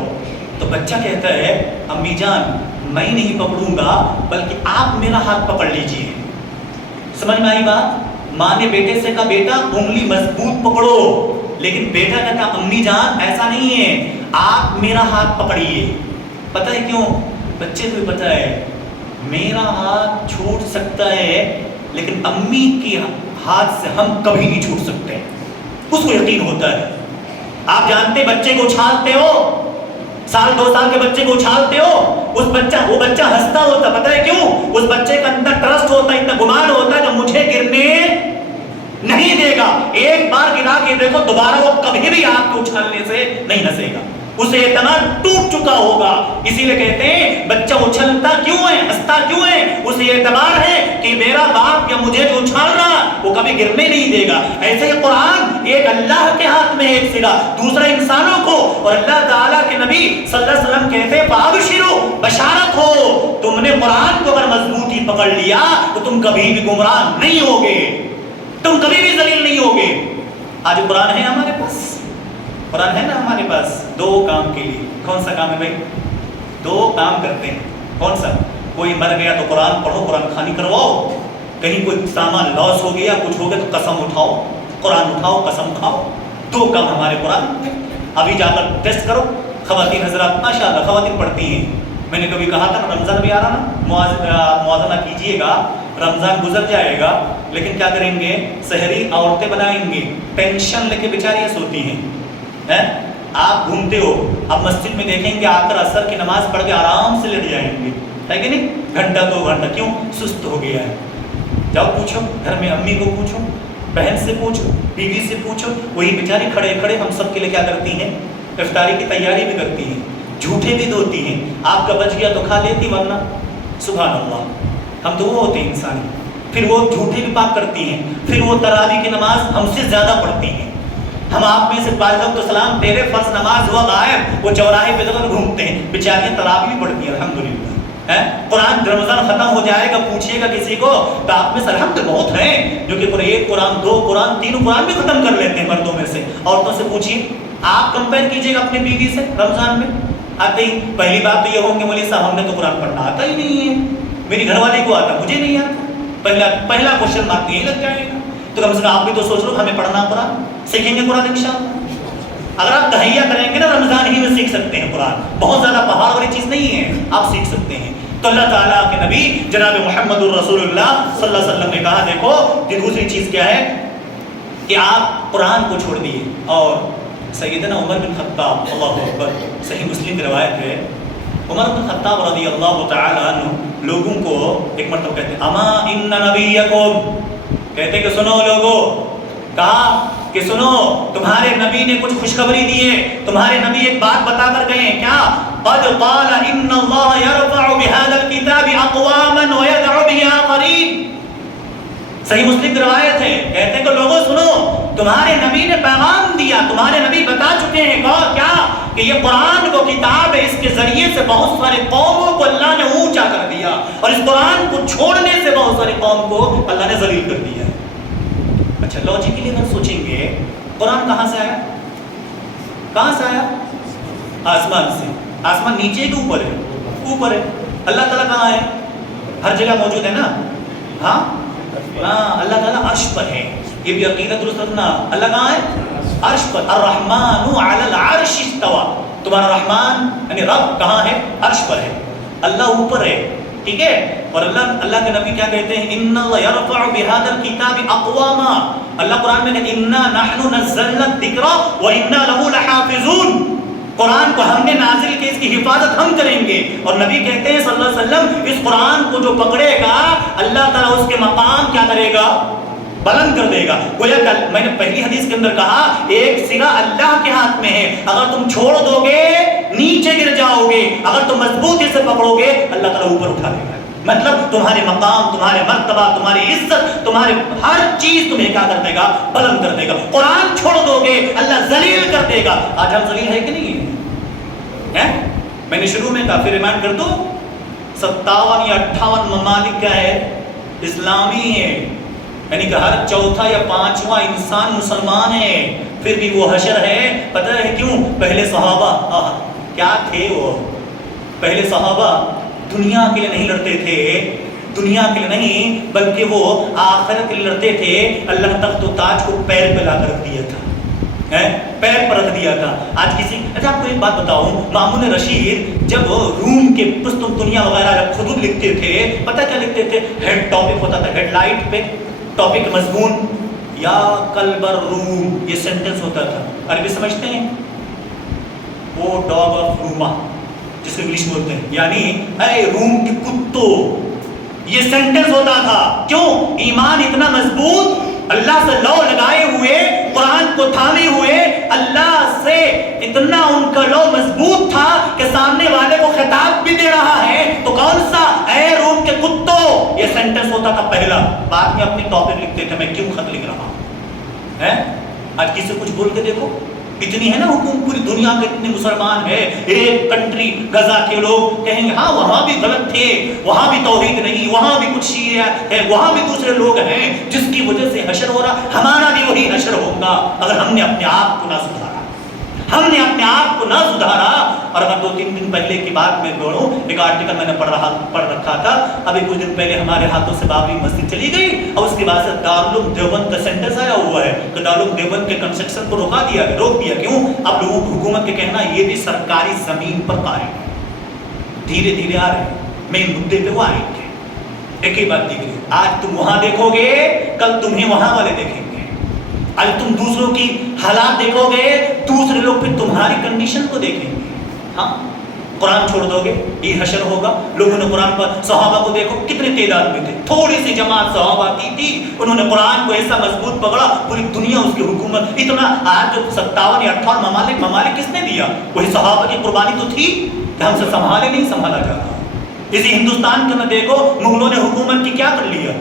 تو بچہ کہتا ہے امی جان میں نہیں پکڑوں گا بلکہ آپ میرا ہاتھ پکڑ لیجئے۔ سمجھ میں آئی بات؟ ماں نے بیٹے سے کہا بیٹا انگلی مضبوط پکڑو، لیکن بیٹا کہتا امی جان ایسا نہیں ہے، آپ میرا ہاتھ پکڑیے۔ پتہ ہے کیوں؟ بچے کو پتہ ہے میرا ہاتھ چھوٹ سکتا ہے لیکن امی کی ہاتھ سے ہم کبھی نہیں چھوٹ سکتے، اس کو یقین ہوتا ہے۔ آپ جانتے بچے کو اچھالتے ہو، سال 2 سال کے بچے کو اچھالتے ہو، وہ بچہ ہنستا ہوتا، پتہ ہے کیوں؟ اس بچے کا اندر ٹرسٹ ہوتا ہے، اتنا گمان ہوتا ہے کہ مجھے گرنے نہیں دے گا، ایک بار گرا کے دیکھو دوبارہ وہ کبھی بھی آپ کو اچھالنے سے نہیں ہنسے گا، اسے اعتماد ٹوٹ چکا ہوگا۔ اسی لیے کہتے ہیں بچہ اچھلتا کیوں ہے، ہنستا کیوں ہے؟ اسے اعتبار ہے کہ میرا باپ یا مجھے جو اچھال رہا وہ کبھی گرنے نہیں دے گا۔ ایسے ہی قرآن ایک اللہ کے ہاتھ میں ایک سرا، دوسرا انسانوں کو، اور اللہ تعالیٰ کے نبی صلی اللہ علیہ وسلم کہتے ہیں فابشروا، بشارت ہو، تم نے قرآن کو اگر مضبوطی پکڑ لیا تو تم کبھی بھی گمراہ نہیں ہوگے، تم کبھی بھی ذلیل نہیں ہوگے۔ آج قرآن ہے ہمارے پاس، قرآن ہے نا ہمارے پاس 2 کام کے لیے۔ کون سا کام ہے بھائی؟ 2 کام کرتے ہیں۔ کون سا؟ کوئی مر گیا تو قرآن پڑھو، قرآن خوانی کرواؤ، کہیں کوئی سامان لاس ہو گیا، کچھ ہو گیا تو قسم اٹھاؤ، قرآن اٹھاؤ، قسم کھاؤ۔ 2 کام ہمارے قرآن میں۔ ابھی جا کر ٹیسٹ کرو، خواتین حضرات ماشاء اللہ خواتین پڑھتی ہیں۔ میں نے کبھی کہا تھا نا رمضان بھی آ رہا نا، موازنہ کیجئے گا، رمضان گزر جائے گا لیکن کیا کریں گے؟ سحری عورتیں بنائیں گے، پینشن لے کے بیچاریاں سوتی ہیں۔ آپ گھومتے ہو، آپ مسجد میں دیکھیں گے آ کر عصر کی نماز پڑھ کے آرام سے لیٹ جائیں گے، ہے کہ نہیں؟ گھنٹہ 2 گھنٹہ، کیوں؟ سست ہو گیا ہے۔ جاؤ پوچھو گھر میں، امی کو پوچھو، بہن سے پوچھو، بیوی سے پوچھو، وہی بیچاری کھڑے کھڑے ہم سب کے لیے کیا کرتی ہیں؟ افطاری کی تیاری بھی کرتی ہیں، جھوٹے بھی دھوتی ہیں، آپ کا بچ گیا تو کھا لیتی، ورنہ سبحان اللہ، ہم تو وہ ہوتے ہیں انسانی. پھر وہ جھوٹے بھی پاک کرتی ہیں، پھر وہ تراویح کی نماز ہم سے زیادہ پڑھتی ہیں. ہم آپ میں سے بعض وقت تو سلام تیرے فرض نماز ہوا غائب، وہ چوراہے پہ ضرور گھومتے ہیں، بیچاریاں تراویح بھی پڑھتی ہیں الحمدللہ. قرآن رمضان ختم ہو جائے گا، پوچھیے گا کسی کو تو آپ میں سرحمد بہت ہیں جو کہ ایک قرآن، دو قرآن، تینوں قرآن بھی ختم کر لیتے ہیں مردوں میں سے. عورتوں سے پوچھیے، آپ کمپیئر کیجئے گا اپنی بیوی سے رمضان میں. آتے ہی پہلی بات تو یہ ہوں گے مولوی صاحب ہم نے تو قرآن پڑھنا آتا ہی نہیں ہے، میری گھر والی کو آتا، مجھے نہیں آتا. پہلا کوشچن مارک یہی لگ جائے گا. تو کم سے کم آپ بھی تو سوچ لو ہمیں پڑھنا قرآن، سیکھیں گے قرآن انشاءاللہ. اگر آپ تہیا کریں گے نا رمضان ہی میں سیکھ سکتے ہیں قرآن، بہت زیادہ پہاڑ والی چیز نہیں ہے، آپ سیکھ سکتے ہیں. تو اللہ تعالیٰ کے نبی جناب محمد الرسول اللہ صلی اللہ علیہ وسلم نے کہا دیکھو کہ دوسری چیز کیا ہے کہ آپ قرآن کو چھوڑ دیے. اور سیدنا عمر بن خطاب، اللہ اکبر، صحیح مسلم کی روایت ہے، عمر بن خطاب رضی اللہ تعالیٰ عنہ لوگوں کو ایک مرتبہ کہتے ہیں اما ان نبیکم، کہتے کہ سنو لوگو، کہا کہ سنو تمہارے نبی نے کچھ خوشخبری دی ہے، تمہارے نبی ایک بات بتا کر گئے ہیں. کیا؟ قد قال ان اللہ یرفع بهذا الكتاب اقواما ويدع به آخرین. صحیح مسلم کی روایت ہے، کہتے ہیں کہ لوگوں سنو، تمہارے نبی نے پیغام دیا، تمہارے نبی بتا چکے ہیں کیا کہ یہ قرآن کو کتاب ہے، اس کے ذریعے سے بہت سارے قوموں کو اللہ نے اونچا کر دیا، اور اس قرآن کو چھوڑنے سے بہت سارے قوم کو اللہ نے ذلیل کر دیا. اچھا لاجیکلی اگر سوچیں گے قرآن کہاں سے آیا؟ کہاں سے آیا؟ آسمان سے. آسمان نیچے کہ اوپر ہے؟ اوپر ہے. اللہ تعالیٰ کہاں ہے؟ ہر جگہ موجود ہے نا. ہاں اللہ تعالیٰ عرش پر ہے، یہ بھی عقیدہ درست رکھنا. اللہ کہاں ہے؟ عرش پر. الرحمن علی العرش استوى. تمہارا رحمان یعنی رب کہاں ہے؟ عرش پر ہے. اللہ اوپر ہے، ٹھیک ہے. اور اللہ کے نبی کیا کہتے ہیں؟ ان اللہ یرفع بهذا الكتاب اقواما. اللہ قرآن میں کہتے ہیں انا نحن نزلنا الذکر وانا له لحافظون. قرآن کو ہم نے نازل کیا، اس کی حفاظت ہم کریں گے. اور نبی کہتے ہیں صلی اللہ علیہ وسلم اس قرآن کو جو پکڑے گا اللہ تعالیٰ اس کے مقام کیا کرے گا؟ بلند کر دے گا. گویا کہ میں نے پہلی حدیث کے اندر کہا ایک سرا اللہ کے ہاتھ میں ہے، اگر تم چھوڑ دو گے نیچے گر جاؤ گے، اگر تم مضبوطی سے پکڑو گے اللہ تعالیٰ اوپر اٹھا دے گا. مطلب تمہارے مقام، تمہارے مرتبہ، تمہاری عزت، تمہارے ہر چیز تمہیں کیا کر دے گا؟ بلند کر دے گا. قرآن چھوڑ دو گے اللہ ذلیل کر دے گا. آج ہم ذلیل ہے کہ نہیں ہے؟ میں نے شروع میں کہا، پھر ریمائنڈ کر دو، 57 یا 58 ممالک کیا ہے؟ اسلامی ہے، یعنی کہ ہر چوتھا یا پانچواں انسان مسلمان ہے. پھر بھی وہ حشر ہے. پتہ ہے کیوں؟ پہلے صحابہ کیا تھے؟ وہ پہلے صحابہ دنیا کے لیے نہیں لڑتے تھے، دنیا کے لیے نہیں بلکہ وہ آخرت کے لیے لڑتے تھے. اللہ تخت و تاج کو پیر پہ لا کر رکھ دیا تھا، پیر پر رکھ دیا تھا. آج کسی اچھا آپ کو ایک بات بتاؤں، مامون رشید جب روم کے پستم دنیا وغیرہ جب خطوط لکھتے تھے، پتہ کیا لکھتے تھے؟ ہیڈ ٹاپک ہوتا تھا، ہیڈ لائٹ پہ ٹاپک مضمون یا قلب الروم، یہ سینٹنس ہوتا تھا. عربی سمجھتے ہیں؟ وہ ڈاگ آف روما جس کو انگلش بولتے ہیں، یعنی اے روم کے کتو، یہ سینٹنس ہوتا تھا. کیوں؟ ایمان اتنا مضبوط، اللہ سے لو لگائے ہوئے، قرآن کو تھامے ہوئے، اللہ سے اتنا ان کا لو مضبوط تھا کہ سامنے والے کو خطاب بھی دے رہا ہے تو کون سا؟ اے روم کے کتو، یہ سینٹنس ہوتا تھا پہلا. بعد میں اپنی ٹاپک لکھتے تھے میں کیوں خط لکھ رہا ہوں. آج کسی کچھ بول کے دیکھو، اتنی ہے نا حکومت، پوری دنیا کے اتنے مسلمان ہیں، ایک کنٹری غزہ کے لوگ کہیں گے ہاں وہاں بھی غلط تھے، وہاں بھی توحید نہیں، وہاں بھی کچھ شیعہ ہے، وہاں بھی دوسرے لوگ ہیں جس کی وجہ سے حشر ہو رہا. ہمارا بھی وہی حشر ہوگا اگر ہم نے اپنے آپ کو نہ سدھارا، ہم نے اپنے آپ کو نہ سدھارا. اور اگر 2-3 دن پہلے کی بات میں بولوں، ایک آرٹیکل میں نے پڑھ رکھا تھا، ابھی کچھ دن پہلے ہمارے ہاتھوں سے بابری مسجد چلی گئی اور اس کے بعد سے دارالعلوم دیوبند کا سینٹنس آیا ہوا ہے کہ دارالعلوم دیوبند کے کنسٹرکشن کو روک دیا. کیوں؟ اب لوگوں کو حکومت کے کہنا یہ بھی سرکاری زمین پر قائم ہے. دھیرے دھیرے آ رہے ہیں، مین مدعے پہ وہ آئیں گے. ایک ہی بات دیکھ رہی، آج تم وہاں دیکھو گے کل تمہیں وہاں والے دیکھیں گے. آج تم دوسروں کی حالات دیکھو گے، دوسرے لوگ پھر تمہاری کنڈیشن کو دیکھیں گے. ہاں قرآن چھوڑ دو گے یہ حشر ہوگا. لوگوں نے قرآن پر صحابہ کو دیکھو کتنے تعداد میں تھے, تھوڑی سی جماعت صحابہ کی تھی, انہوں نے قرآن کو ایسا مضبوط پکڑا, پوری دنیا اس کی حکومت. اتنا آج جو 57 یا 58 ممالک کس نے دیا؟ وہی صحابہ کی قربانی تو تھی کہ ہم سے سنبھالے نہیں سنبھالا جاتا. اسی ہندوستان کے میں دیکھو مغلوں نے حکومت کی کیا کر لیا,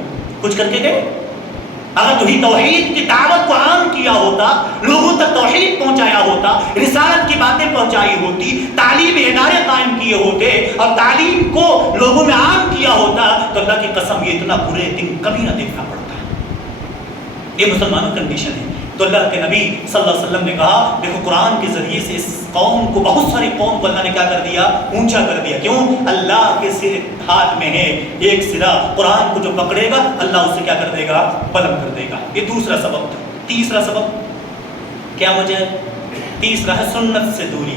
کچھ کر کے گئے. اگر توحید کی دعوت کو عام کیا ہوتا, لوگوں تک توحید پہنچایا ہوتا, رسالت کی باتیں پہنچائی ہوتی, تعلیمی ادارے قائم کیے ہوتے اور تعلیم کو لوگوں میں عام کیا ہوتا, تو اللہ کی قسم یہ اتنا برے دن کبھی نہ دیکھنا پڑتا. یہ مسلمانوں کی کنڈیشن ہے. تو اللہ کے نبی صلی اللہ علیہ وسلم نے کہا دیکھو قرآن کے ذریعے سے اس قوم کو, بہت ساری قوم کو اللہ نے کیا کر دیا, اونچا کر دیا. کیوں؟ اللہ کے سر ہاتھ میں ہے ایک سرا, قرآن کو جو پکڑے گا اللہ اسے کیا کر دے گا, بلند کر دے گا. یہ دوسرا سبب تھا. تیسرا سبب کیا وجہ ہے؟ تیسرا ہے سنت سے دوری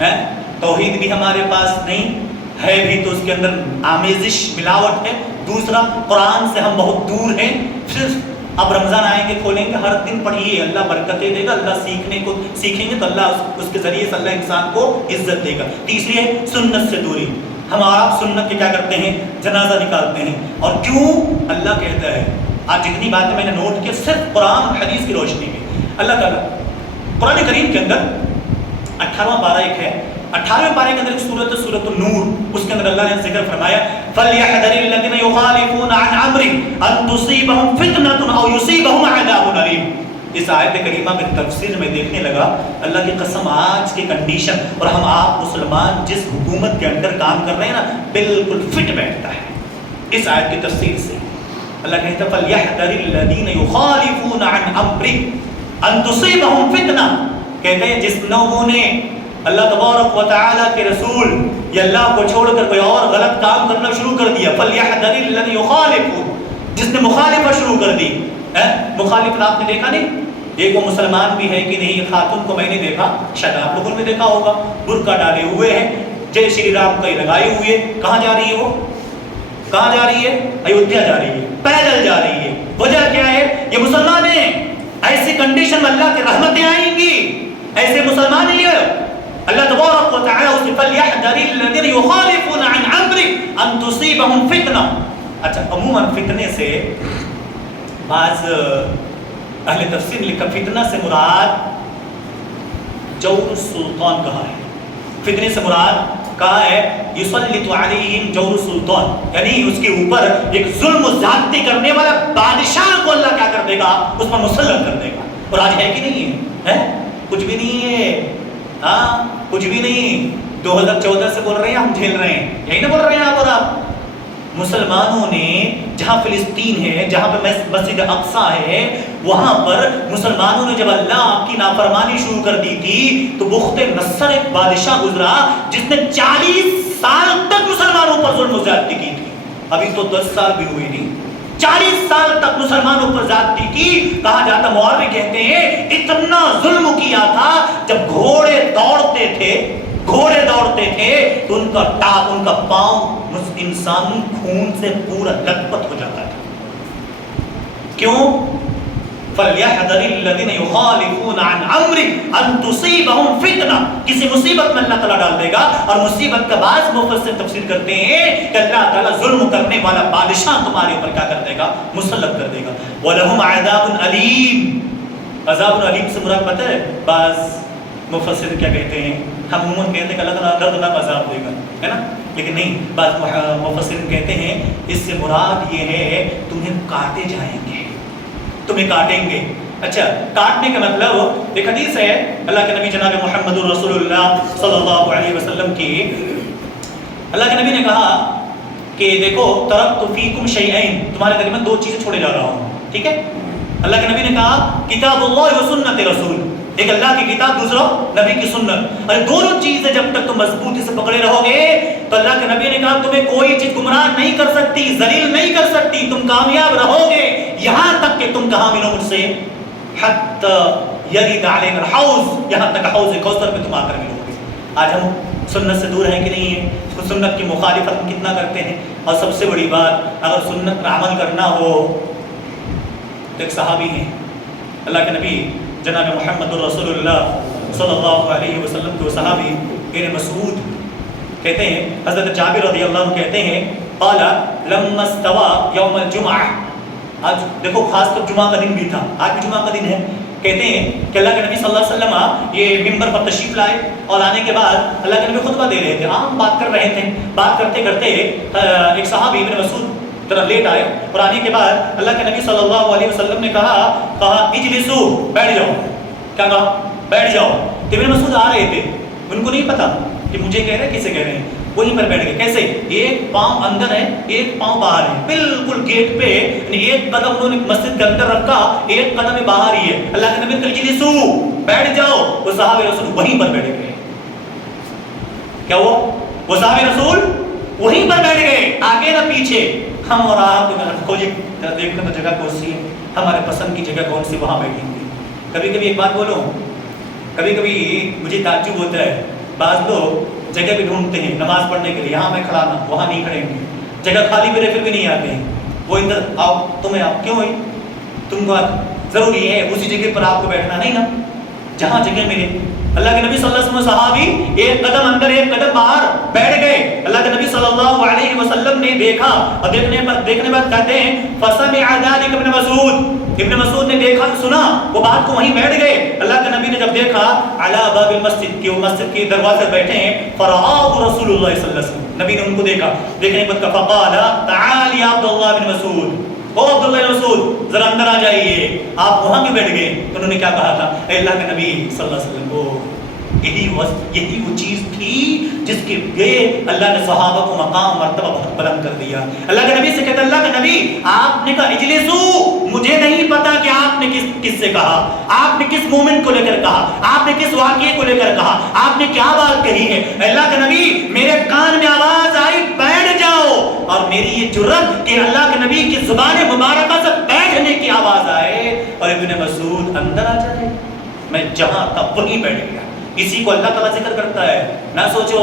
ہے. توحید بھی ہمارے پاس نہیں ہے بھی تو اس کے اندر آمیزش ملاوٹ ہے. دوسرا قرآن سے ہم بہت دور ہیں. صرف اب رمضان آئیں گے کھولیں گے, ہر دن پڑھیے, اللہ برکتیں دے گا, اللہ سیکھیں گے تو اللہ اس کے ذریعے سے اللہ انسان کو عزت دے گا. تیسری ہے سنت سے دوری. ہم آپ سنت کے کیا کرتے ہیں, جنازہ نکالتے ہیں. اور کیوں؟ اللہ کہتا ہے, آج جتنی باتیں میں نے نوٹ کی صرف قرآن اور حدیث کی روشنی میں. اللہ تعالیٰ قرآن کریم کے اندر 18واں پارہ ایک ہے, 18ویں پارے کے اندر ایک سورت ہے سورت النور, اس کے اندر اللہ نے ذکر فرمایا فَلْيَحْذَرِ الَّذِينَ يُخَالِفُونَ عَنْ أَمْرِهِ أَن تُصِيبَهُمْ فِتْنَةٌ أَوْ يُصِيبَهُمْ عَذَابٌ أَلِيمٌ. اس آیت کریمہ میں تفسیر میں دیکھنے لگا, اللہ کی قسم آج کی کنڈیشن اور ہم آپ مسلمان جس حکومت کے اندر کام کر رہے ہیں نا, بالکل فٹ بیٹھتا ہے اس آیت کی تفسیر سے. اللہ کہتا ہے فَلْيَحْذَرِ الَّذِينَ يُخَالِفُونَ عَنْ أَمْرِهِ أَن تُصِيبَهُمْ فِتْنَةٌ. کہتے ہیں جس لوگوں نے اللہ تبارک و تعالیٰ کے رسول یا اللہ کو چھوڑ کر کوئی اور غلط کام کرنا شروع کر دیا, فَلْيَحْذَرِ الَّذِينَ يُخَالِفُونَ, جس نے مخالفت شروع کر دی. مخالفت آپ نے دیکھا نہیں, ایک وہ مسلمان بھی ہے کہ نہیں, خاتون کو میں نے دیکھا, شاید آپ لوگوں نے دیکھا ہوگا, برقع ڈالے ہوئے ہیں, جے شری رام کا لگائے ہوئے. کہاں جا رہی ہے وہ, کہاں جا رہی ہے؟ ایودھیا جا رہی ہے, پیدل جا رہی ہے. وجہ کیا ہے؟ یہ مسلمان ہیں. ایسی کنڈیشن میں اللہ کی رحمتیں آئیں گی. ایسے مسلمان ہی ہے. اللہ تبارک و تعالی اس نے فَلْيَحْذَرِ الَّذِينَ يُخَالِفُونَ عَنْ أَمْرِهِ أَن تُصِيبَهُمْ فِتْنَةٌ. اچھا, عموماً فتنے سے بعض اہل تفسیر لکھا فتنہ سے مراد جور السلطان کہا ہے. فتنے سے مراد کہا ہے یسلط علیہم جور السلطان, یعنی اس کے اوپر ایک ظلم و زیادتی کرنے والا بادشاہ کو اللہ کیا کر دے گا, اس پر مسلط کر دے گا. اور آج ہے کہ نہیں ہے, کچھ بھی نہیں ہے. ہاں, کچھ بھی نہیں. 2014 سے بول رہے ہیں ہم جھیل رہے ہیں, یہی نہ بول رہے ہیں آپ. اور آپ مسلمانوں نے جہاں فلسطین ہے, جہاں پہ مسجد اقصیٰ ہے, وہاں پر مسلمانوں نے جب اللہ کی نافرمانی شروع کر دی تھی تو بخت نصر ایک بادشاہ گزرا جس نے 40 سال تک مسلمانوں پر ظلم و زیادتی کی تھی. ابھی تو 10 سال بھی ہوئی نہیں, 40 سال تک مسلمانوں پر زیادتی کی. کہا جاتا, مورخ کہتے ہیں اتنا ظلم کیا تھا, جب گھوڑے دوڑتے تھے تو ان کا ٹاپ, ان کا پاؤں انسانی خون سے پورا لت پت ہو جاتا تھا. کیوں؟ فَلْيَحْذَرِ الَّذِينَ يُخَالِفُونَ عَنْ أَمْرِهِ أَن تُصِيبَهُمْ فِتْنَةٌ. کسی مصیبت میں اللہ تعالیٰ ڈال دے گا. اور مصیبت کا بعض مفسر تفسیر کرتے ہیں کہ اللہ تعالیٰ ظلم کرنے والا بادشاہ تمہارے اوپر کیا کر دے گا, مسلط کر دے گا. وَلَهُمْ عَذَابٌ أَلِيمٌ. عذاب علیم سے مراد پتہ ہے بعض مفسر کیا کہتے ہیں؟ ہم عموماً کہتے ہیں کہ اللہ تعالیٰ دردناک عذاب دے گا, ہے نا, لیکن نہیں. بعض مفسر کہتے ہیں اس سے مراد یہ ہے تمہیں کاٹے جائیں گے, تمہیں کاٹیں گے. اچھا, کاٹنے کا مطلب ایک حدیث ہے اللہ کے نبی جناب محمد رسول اللہ صلی اللہ علیہ وسلم کی. اللہ کے نبی نے کہا کہ دیکھو ترکت فیکم شیئین, تمہارے درمیان میں 2 چیزیں چھوڑے جا رہا ہوں. ٹھیک ہے, اللہ کے نبی نے کہا کتاب اللہ و سنت رسول, ایک اللہ کی کتاب, دوسرا نبی کی سنت. اور دونوں چیزیں جب تک تم مضبوطی سے پکڑے رہو گے تو اللہ کے نبی نے کہا تمہیں کوئی چیز گمراہ نہیں کر سکتی, ذلیل نہیں کر سکتی, تم کامیاب رہو گے یہاں تک کہ تم کہاں ملو مجھ سے, حتی یرد علینا الحوض, یہاں تک حوض کوثر پہ تم آ کر ملو گے. آج ہم سنت سے دور ہیں کہ نہیں ہیں؟ سنت کی مخالفت ہم کتنا کرتے ہیں. اور سب سے بڑی بات, اگر سنت پر عمل کرنا ہو تو ایک صحابی ہیں اللہ کے نبی جناب محمد رسول اللہ صلی اللہ علیہ وسلم کے صحابی ابن مسعود کہتے ہیں حضرت جابر رضی اللہ عنہ کہتے ہیں قال لما استوى یوم الجمعہ، آج دیکھو خاص طور جمعہ کا دن بھی تھا، آج بھی جمعہ کا دن ہے، کہتے ہیں کہ اللہ کے نبی صلی اللہ علیہ وسلم یہ ممبر پر تشریف لائے اور آنے کے بعد اللہ کے نبی خطبہ دے رہے تھے، عام بات کر رہے تھے، بات کرتے کرتے ایک صحابی ابن مسعود طرف لیٹ آئے اور آنے کے بعد اللہ کے نبی صلی اللہ علیہ وسلم نے کہا اجلسو، بیٹھ جاؤ، کیا کہا؟ بیٹھ جاؤ۔ ابن مسعود آ رہے تھے، ان کو نہیں پتا کہ مجھے کہہ رہے ہیں کسے کہہ رہے ہیں، وہیں پر بیٹھ گئے۔ کیسے؟ ایک پاؤں اندر ہے، ایک پاؤں باہر ہے، بالکل گیٹ پہ، یعنی ایک قدم انہوں نے مسجد کے اندر رکھا، ایک قدم باہر ہی ہے۔ اللہ کے نبی نے اجلسو، بیٹھ جاؤ، وہ صحابہ رسول وہیں پر بیٹھ گئے۔ کیا ہوا؟ وہ صحابہ رسول وہیں پر بیٹھ گئے، آگے نہ پیچھے۔ ہم اور آپ کھوجے دیکھنے میں جگہ کون سی ہے، ہمارے پسند کی جگہ کون سی، وہاں بیٹھیں گے۔ کبھی کبھی ایک بات بولوں، کبھی کبھی مجھے تعجب ہوتا ہے، بعض لوگ جگہ بھی ڈھونڈتے ہیں نماز پڑھنے کے لیے، یہاں میں کھڑا نہ، وہاں نہیں کھڑیں گے، جگہ خالی میرے پھر بھی نہیں آتے ہیں، وہ ادھر آؤ، تمہیں آپ کیوں ہوئی، تم کو ضروری ہے اسی جگہ پر آپ کو بیٹھنا، نہیں نا، جہاں جگہ ملے۔ اللہ کے نبی صلی اللہ علیہ وسلم صحابی ایک قدم اندر ایک قدم باہر بیٹھ گئے۔ اللہ کے نبی صلی اللہ علیہ وسلم نے دیکھا اور دیکھنے بعد کہتے ہیں فسمع ذلك ابن مسعود، ابن مسعود نے دیکھا، سنا وہ بات کو، وہیں بیٹھ گئے۔ اللہ کے نبی نے جب دیکھا علی باب المسجد کہ وہ مسجد کے دروازے پہ بیٹھے ہیں، فرآہ رسول اللہ صلی اللہ علیہ وسلم، نبی نے ان کو دیکھا، دیکھنے کے بعد فقال تعال یا عبد اللہ بن مسعود، او عبداللہ بن مسعود ذرا اندر آ جائیے، آپ وہاں کیوں بیٹھ گئے؟ انہوں نے کیا کہا تھا؟ اے اللہ کے نبی صلی اللہ علیہ وسلم، یہی وہ چیز تھی جس کے لیے اللہ نے صحابہ کو مقام مرتبہ بہت بلند کر دیا۔ اللہ کے نبی سے کہتا ہے اللہ کے نبی آپ نے کہا اجلسو، مجھے نہیں پتا کہ آپ نے کس سے کہا، آپ نے کس مومنٹ کو لے کر کہا، آپ نے کس واقعے کو لے کر کہا، آپ نے کیا بات کہی ہے۔ اللہ کے نبی میرے کان میں آواز آئی بیٹھ جاؤ، اور میری یہ جرت کہ اللہ کے نبی کی زبان مبارکہ سے بیٹھنے کی آواز آئے اور ابن مسعود اندر آ جائے، میں جہاں تھا وہیں بیٹھ گیا۔ اسی کو اللہ تعالیٰ ذکر کرتا ہے، نہ سوچو،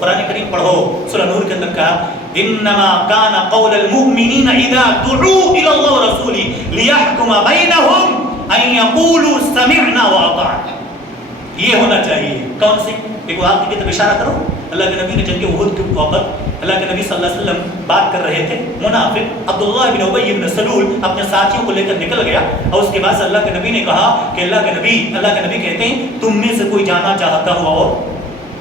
قرآن کریم پڑھو، سورہ نور کے اندر کہا انما کان قول المؤمنین اذا دعوا الی اللہ ورسولہ لیحکم بینہم ان یقولوا سمعنا واطعنا، یہ ہونا چاہیے۔ کون سی؟ ایک واقعے کی طرف اشارہ کرو۔ اللہ کے نبی نے جنگ احد کے وقت اللہ کے نبی صلی اللہ علیہ وسلم بات کر رہے تھے، منافق عبداللہ بن ابی بن سلول اپنے ساتھیوں کو لے کر نکل گیا، اور اس کے بعد اللہ کے نبی نے کہا کہ اللہ کے نبی کہتے ہیں تم میں سے کوئی جانا چاہتا ہو اور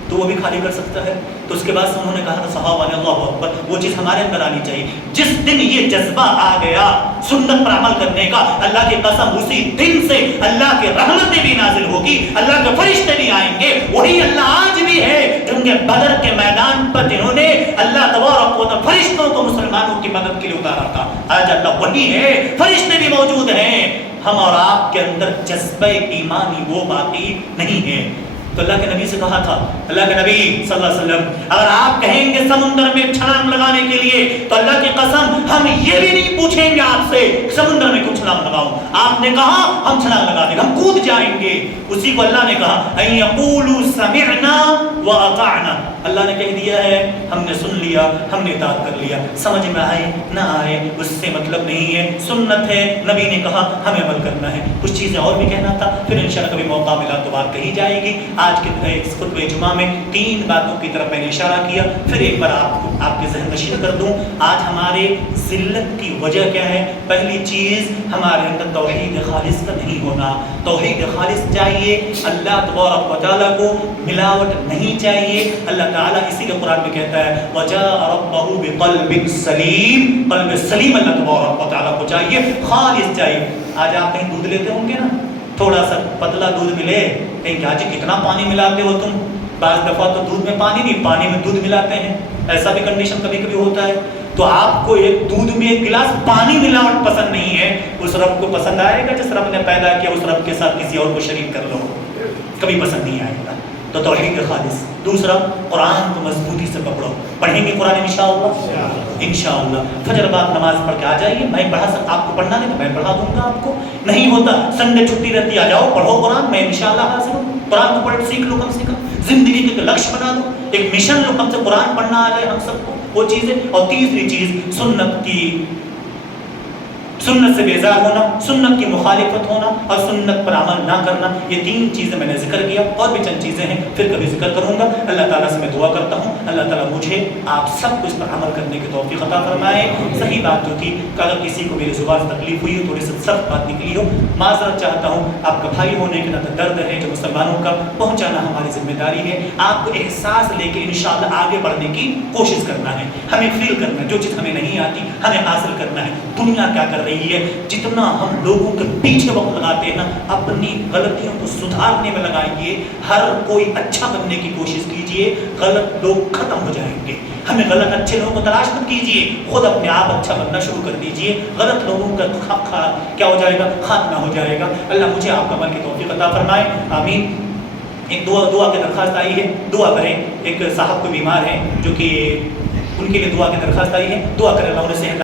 تو وہ بھی خالی کر سکتا ہے۔ تو اس کے بعد انہوں نے کہا صحابہ نے اللہ اکبر، وہ چیز ہمارے اندر آنی چاہیے۔ جس دن یہ جذبہ آ گیا سنت پر عمل کرنے کا، اللہ کی قسم اسی دن سے اللہ کی رحمتیں بھی نازل ہوگی، اللہ کے فرشتے بھی آئیں گے۔ وہی اللہ آج بھی ہے جن کے بدر کے میدان پر جنہوں نے اللہ تبارک و تعالی فرشتوں کو مسلمانوں کی مدد کے لیے اتارا تھا، آج اللہ وہی ہے، فرشتے بھی موجود ہیں۔ ہم اور آپ کے اندر جذبہ ایمانی وہ باقی نہیں ہے۔ تو اللہ کے نبی سے کہا تھا، اللہ کے نبی صلی اللہ علیہ وسلم اگر آپ کہیں گے سمندر میں چھلانگ لگانے کے لیے تو اللہ کی قسم ہم یہ بھی نہیں پوچھیں گے آپ سے سمندر میں کیوں چھلانگ لگاؤ، آپ نے کہا ہم چھلانگ لگا دیں گے، ہم کود جائیں گے۔ اسی کو اللہ نے کہا ان یقولوا سمعنا واطعنا، اللہ نے کہہ دیا ہے ہم نے سن لیا، ہم نے اطاعت کر لیا، سمجھ میں آئے نہ آئے اس سے مطلب نہیں ہے، سنت ہے، نبی نے کہا ہمیں عمل کرنا ہے۔ کچھ چیزیں اور بھی کہنا تھا، پھر انشاءاللہ کبھی موقع ملا تو بات کہی جائے گی۔ آج کے اس خطبہ جمعہ میں 3 باتوں کی طرف میں نے اشارہ کیا، پھر ایک بار آپ کے ذہن نشین کر دوں۔ آج ہمارے ذلت کی وجہ کیا ہے؟ پہلی چیز ہمارے اندر توحید خالص کا نہیں ہونا۔ توحید خالص چاہیے، اللہ تبارک و تعالیٰ کو ملاوٹ نہیں چاہیے۔ اللہ تعالیٰ اسی لیے قرآن میں کہتا ہے وَجَاءَ رَبَّهُ بِقَلْبٍ سَلِيمٍ، قلب سلیم اللہ تبارک و تعالیٰ کو چاہیے، خالص چاہیے۔ آج آپ کہیں دودھ لیتے ہوں گے نا، تھوڑا سا پتلا دودھ ملے، کہیں کہ حاجی کتنا پانی ملاتے ہو تم، بعض دفعہ تو دودھ میں پانی نہیں، پانی میں دودھ ملاتے ہیں، ایسا بھی کنڈیشن کبھی کبھی ہوتا ہے۔ تو آپ کو ایک دودھ میں 1 گلاس پانی ملاوٹ پسند نہیں ہے، اس رب کو پسند آئے گا جس رب نے پیدا کیا، اس رب کے ساتھ کسی اور کو شریک کر لو، کبھی پسند نہیں آئے گا۔ تو توحید خالص۔ دوسرا، قرآن کو مضبوطی سے پکڑو، پڑھیں گے قرآن انشاءاللہ۔ فجر بعد نماز پڑھ کے آ جائیے، میں پڑھا سکتا، آپ کو پڑھنا نہیں تو میں پڑھا دوں گا آپ کو، نہیں ہوتا سنڈے چھٹی رہتی آ جاؤ پڑھو قرآن، میں انشاءاللہ حاضر ہوں۔ قرآن کو پڑھ سیکھ لو، کم سے کم زندگی کے لکشیہ بنا دو، ایک مشن لو، کم سے قرآن پڑھنا آ جائے ہم سب کو، وہ چیزیں۔ اور تیسری چیز سنت کی سنت سے بیزار ہونا، سنت کی مخالفت ہونا اور سنت پر عمل نہ کرنا، یہ 3 چیزیں میں نے ذکر کیا، اور بھی چند چیزیں ہیں پھر کبھی ذکر کروں گا۔ اللہ تعالیٰ سے میں دعا کرتا ہوں اللہ تعالیٰ مجھے آپ سب کو اس پر عمل کرنے کی توفیق عطا فرمائے۔ صحیح بات جو تھی کہ اگر کسی کو میری زبان سے تکلیف ہوئی ہو، تھوڑی سی سخت بات نکلی ہو، معذرت چاہتا ہوں۔ آپ کا بھائی ہونے کے ناطے درد ہے جو مسلمانوں کا پہنچانا ہماری ذمہ داری ہے۔ آپ کو احساس لے کے انشاءاللہ آگے بڑھنے کی کوشش کرنا ہے، ہمیں فیل کرنا ہے، جو چیز ہمیں نہیں آتی ہمیں حاصل کرنا ہے۔ دنیا کیا کر رہی ہے، جتنا ہم لوگوں کے پیچھے وقت لگاتے ہیں نا، اپنی غلطیوں کو سدھارنے میں لگائیے، ہر کوئی اچھا بننے کی کوشش کیجیے، غلط لوگ ختم ہو جائیں گے۔ ہمیں غلط اچھے لوگوں کو تلاش مت کیجیے، خود اپنے آپ اچھا بننا شروع کر دیجیے، غلط لوگوں کا کیا ہو جائے گا، خاتمہ ہو جائے گا۔ اللہ مجھے آپ کا عمل کی توفیق عطا فرمائے، آمین۔ ایک دعا کی درخواست آئی ہے، دعا کریں۔ ایک صاحب کو بیمار ہیں جو کہ ان کے لیے دعا کی درخواست آئی ہے، دعا کریں اللہ انہیں صحت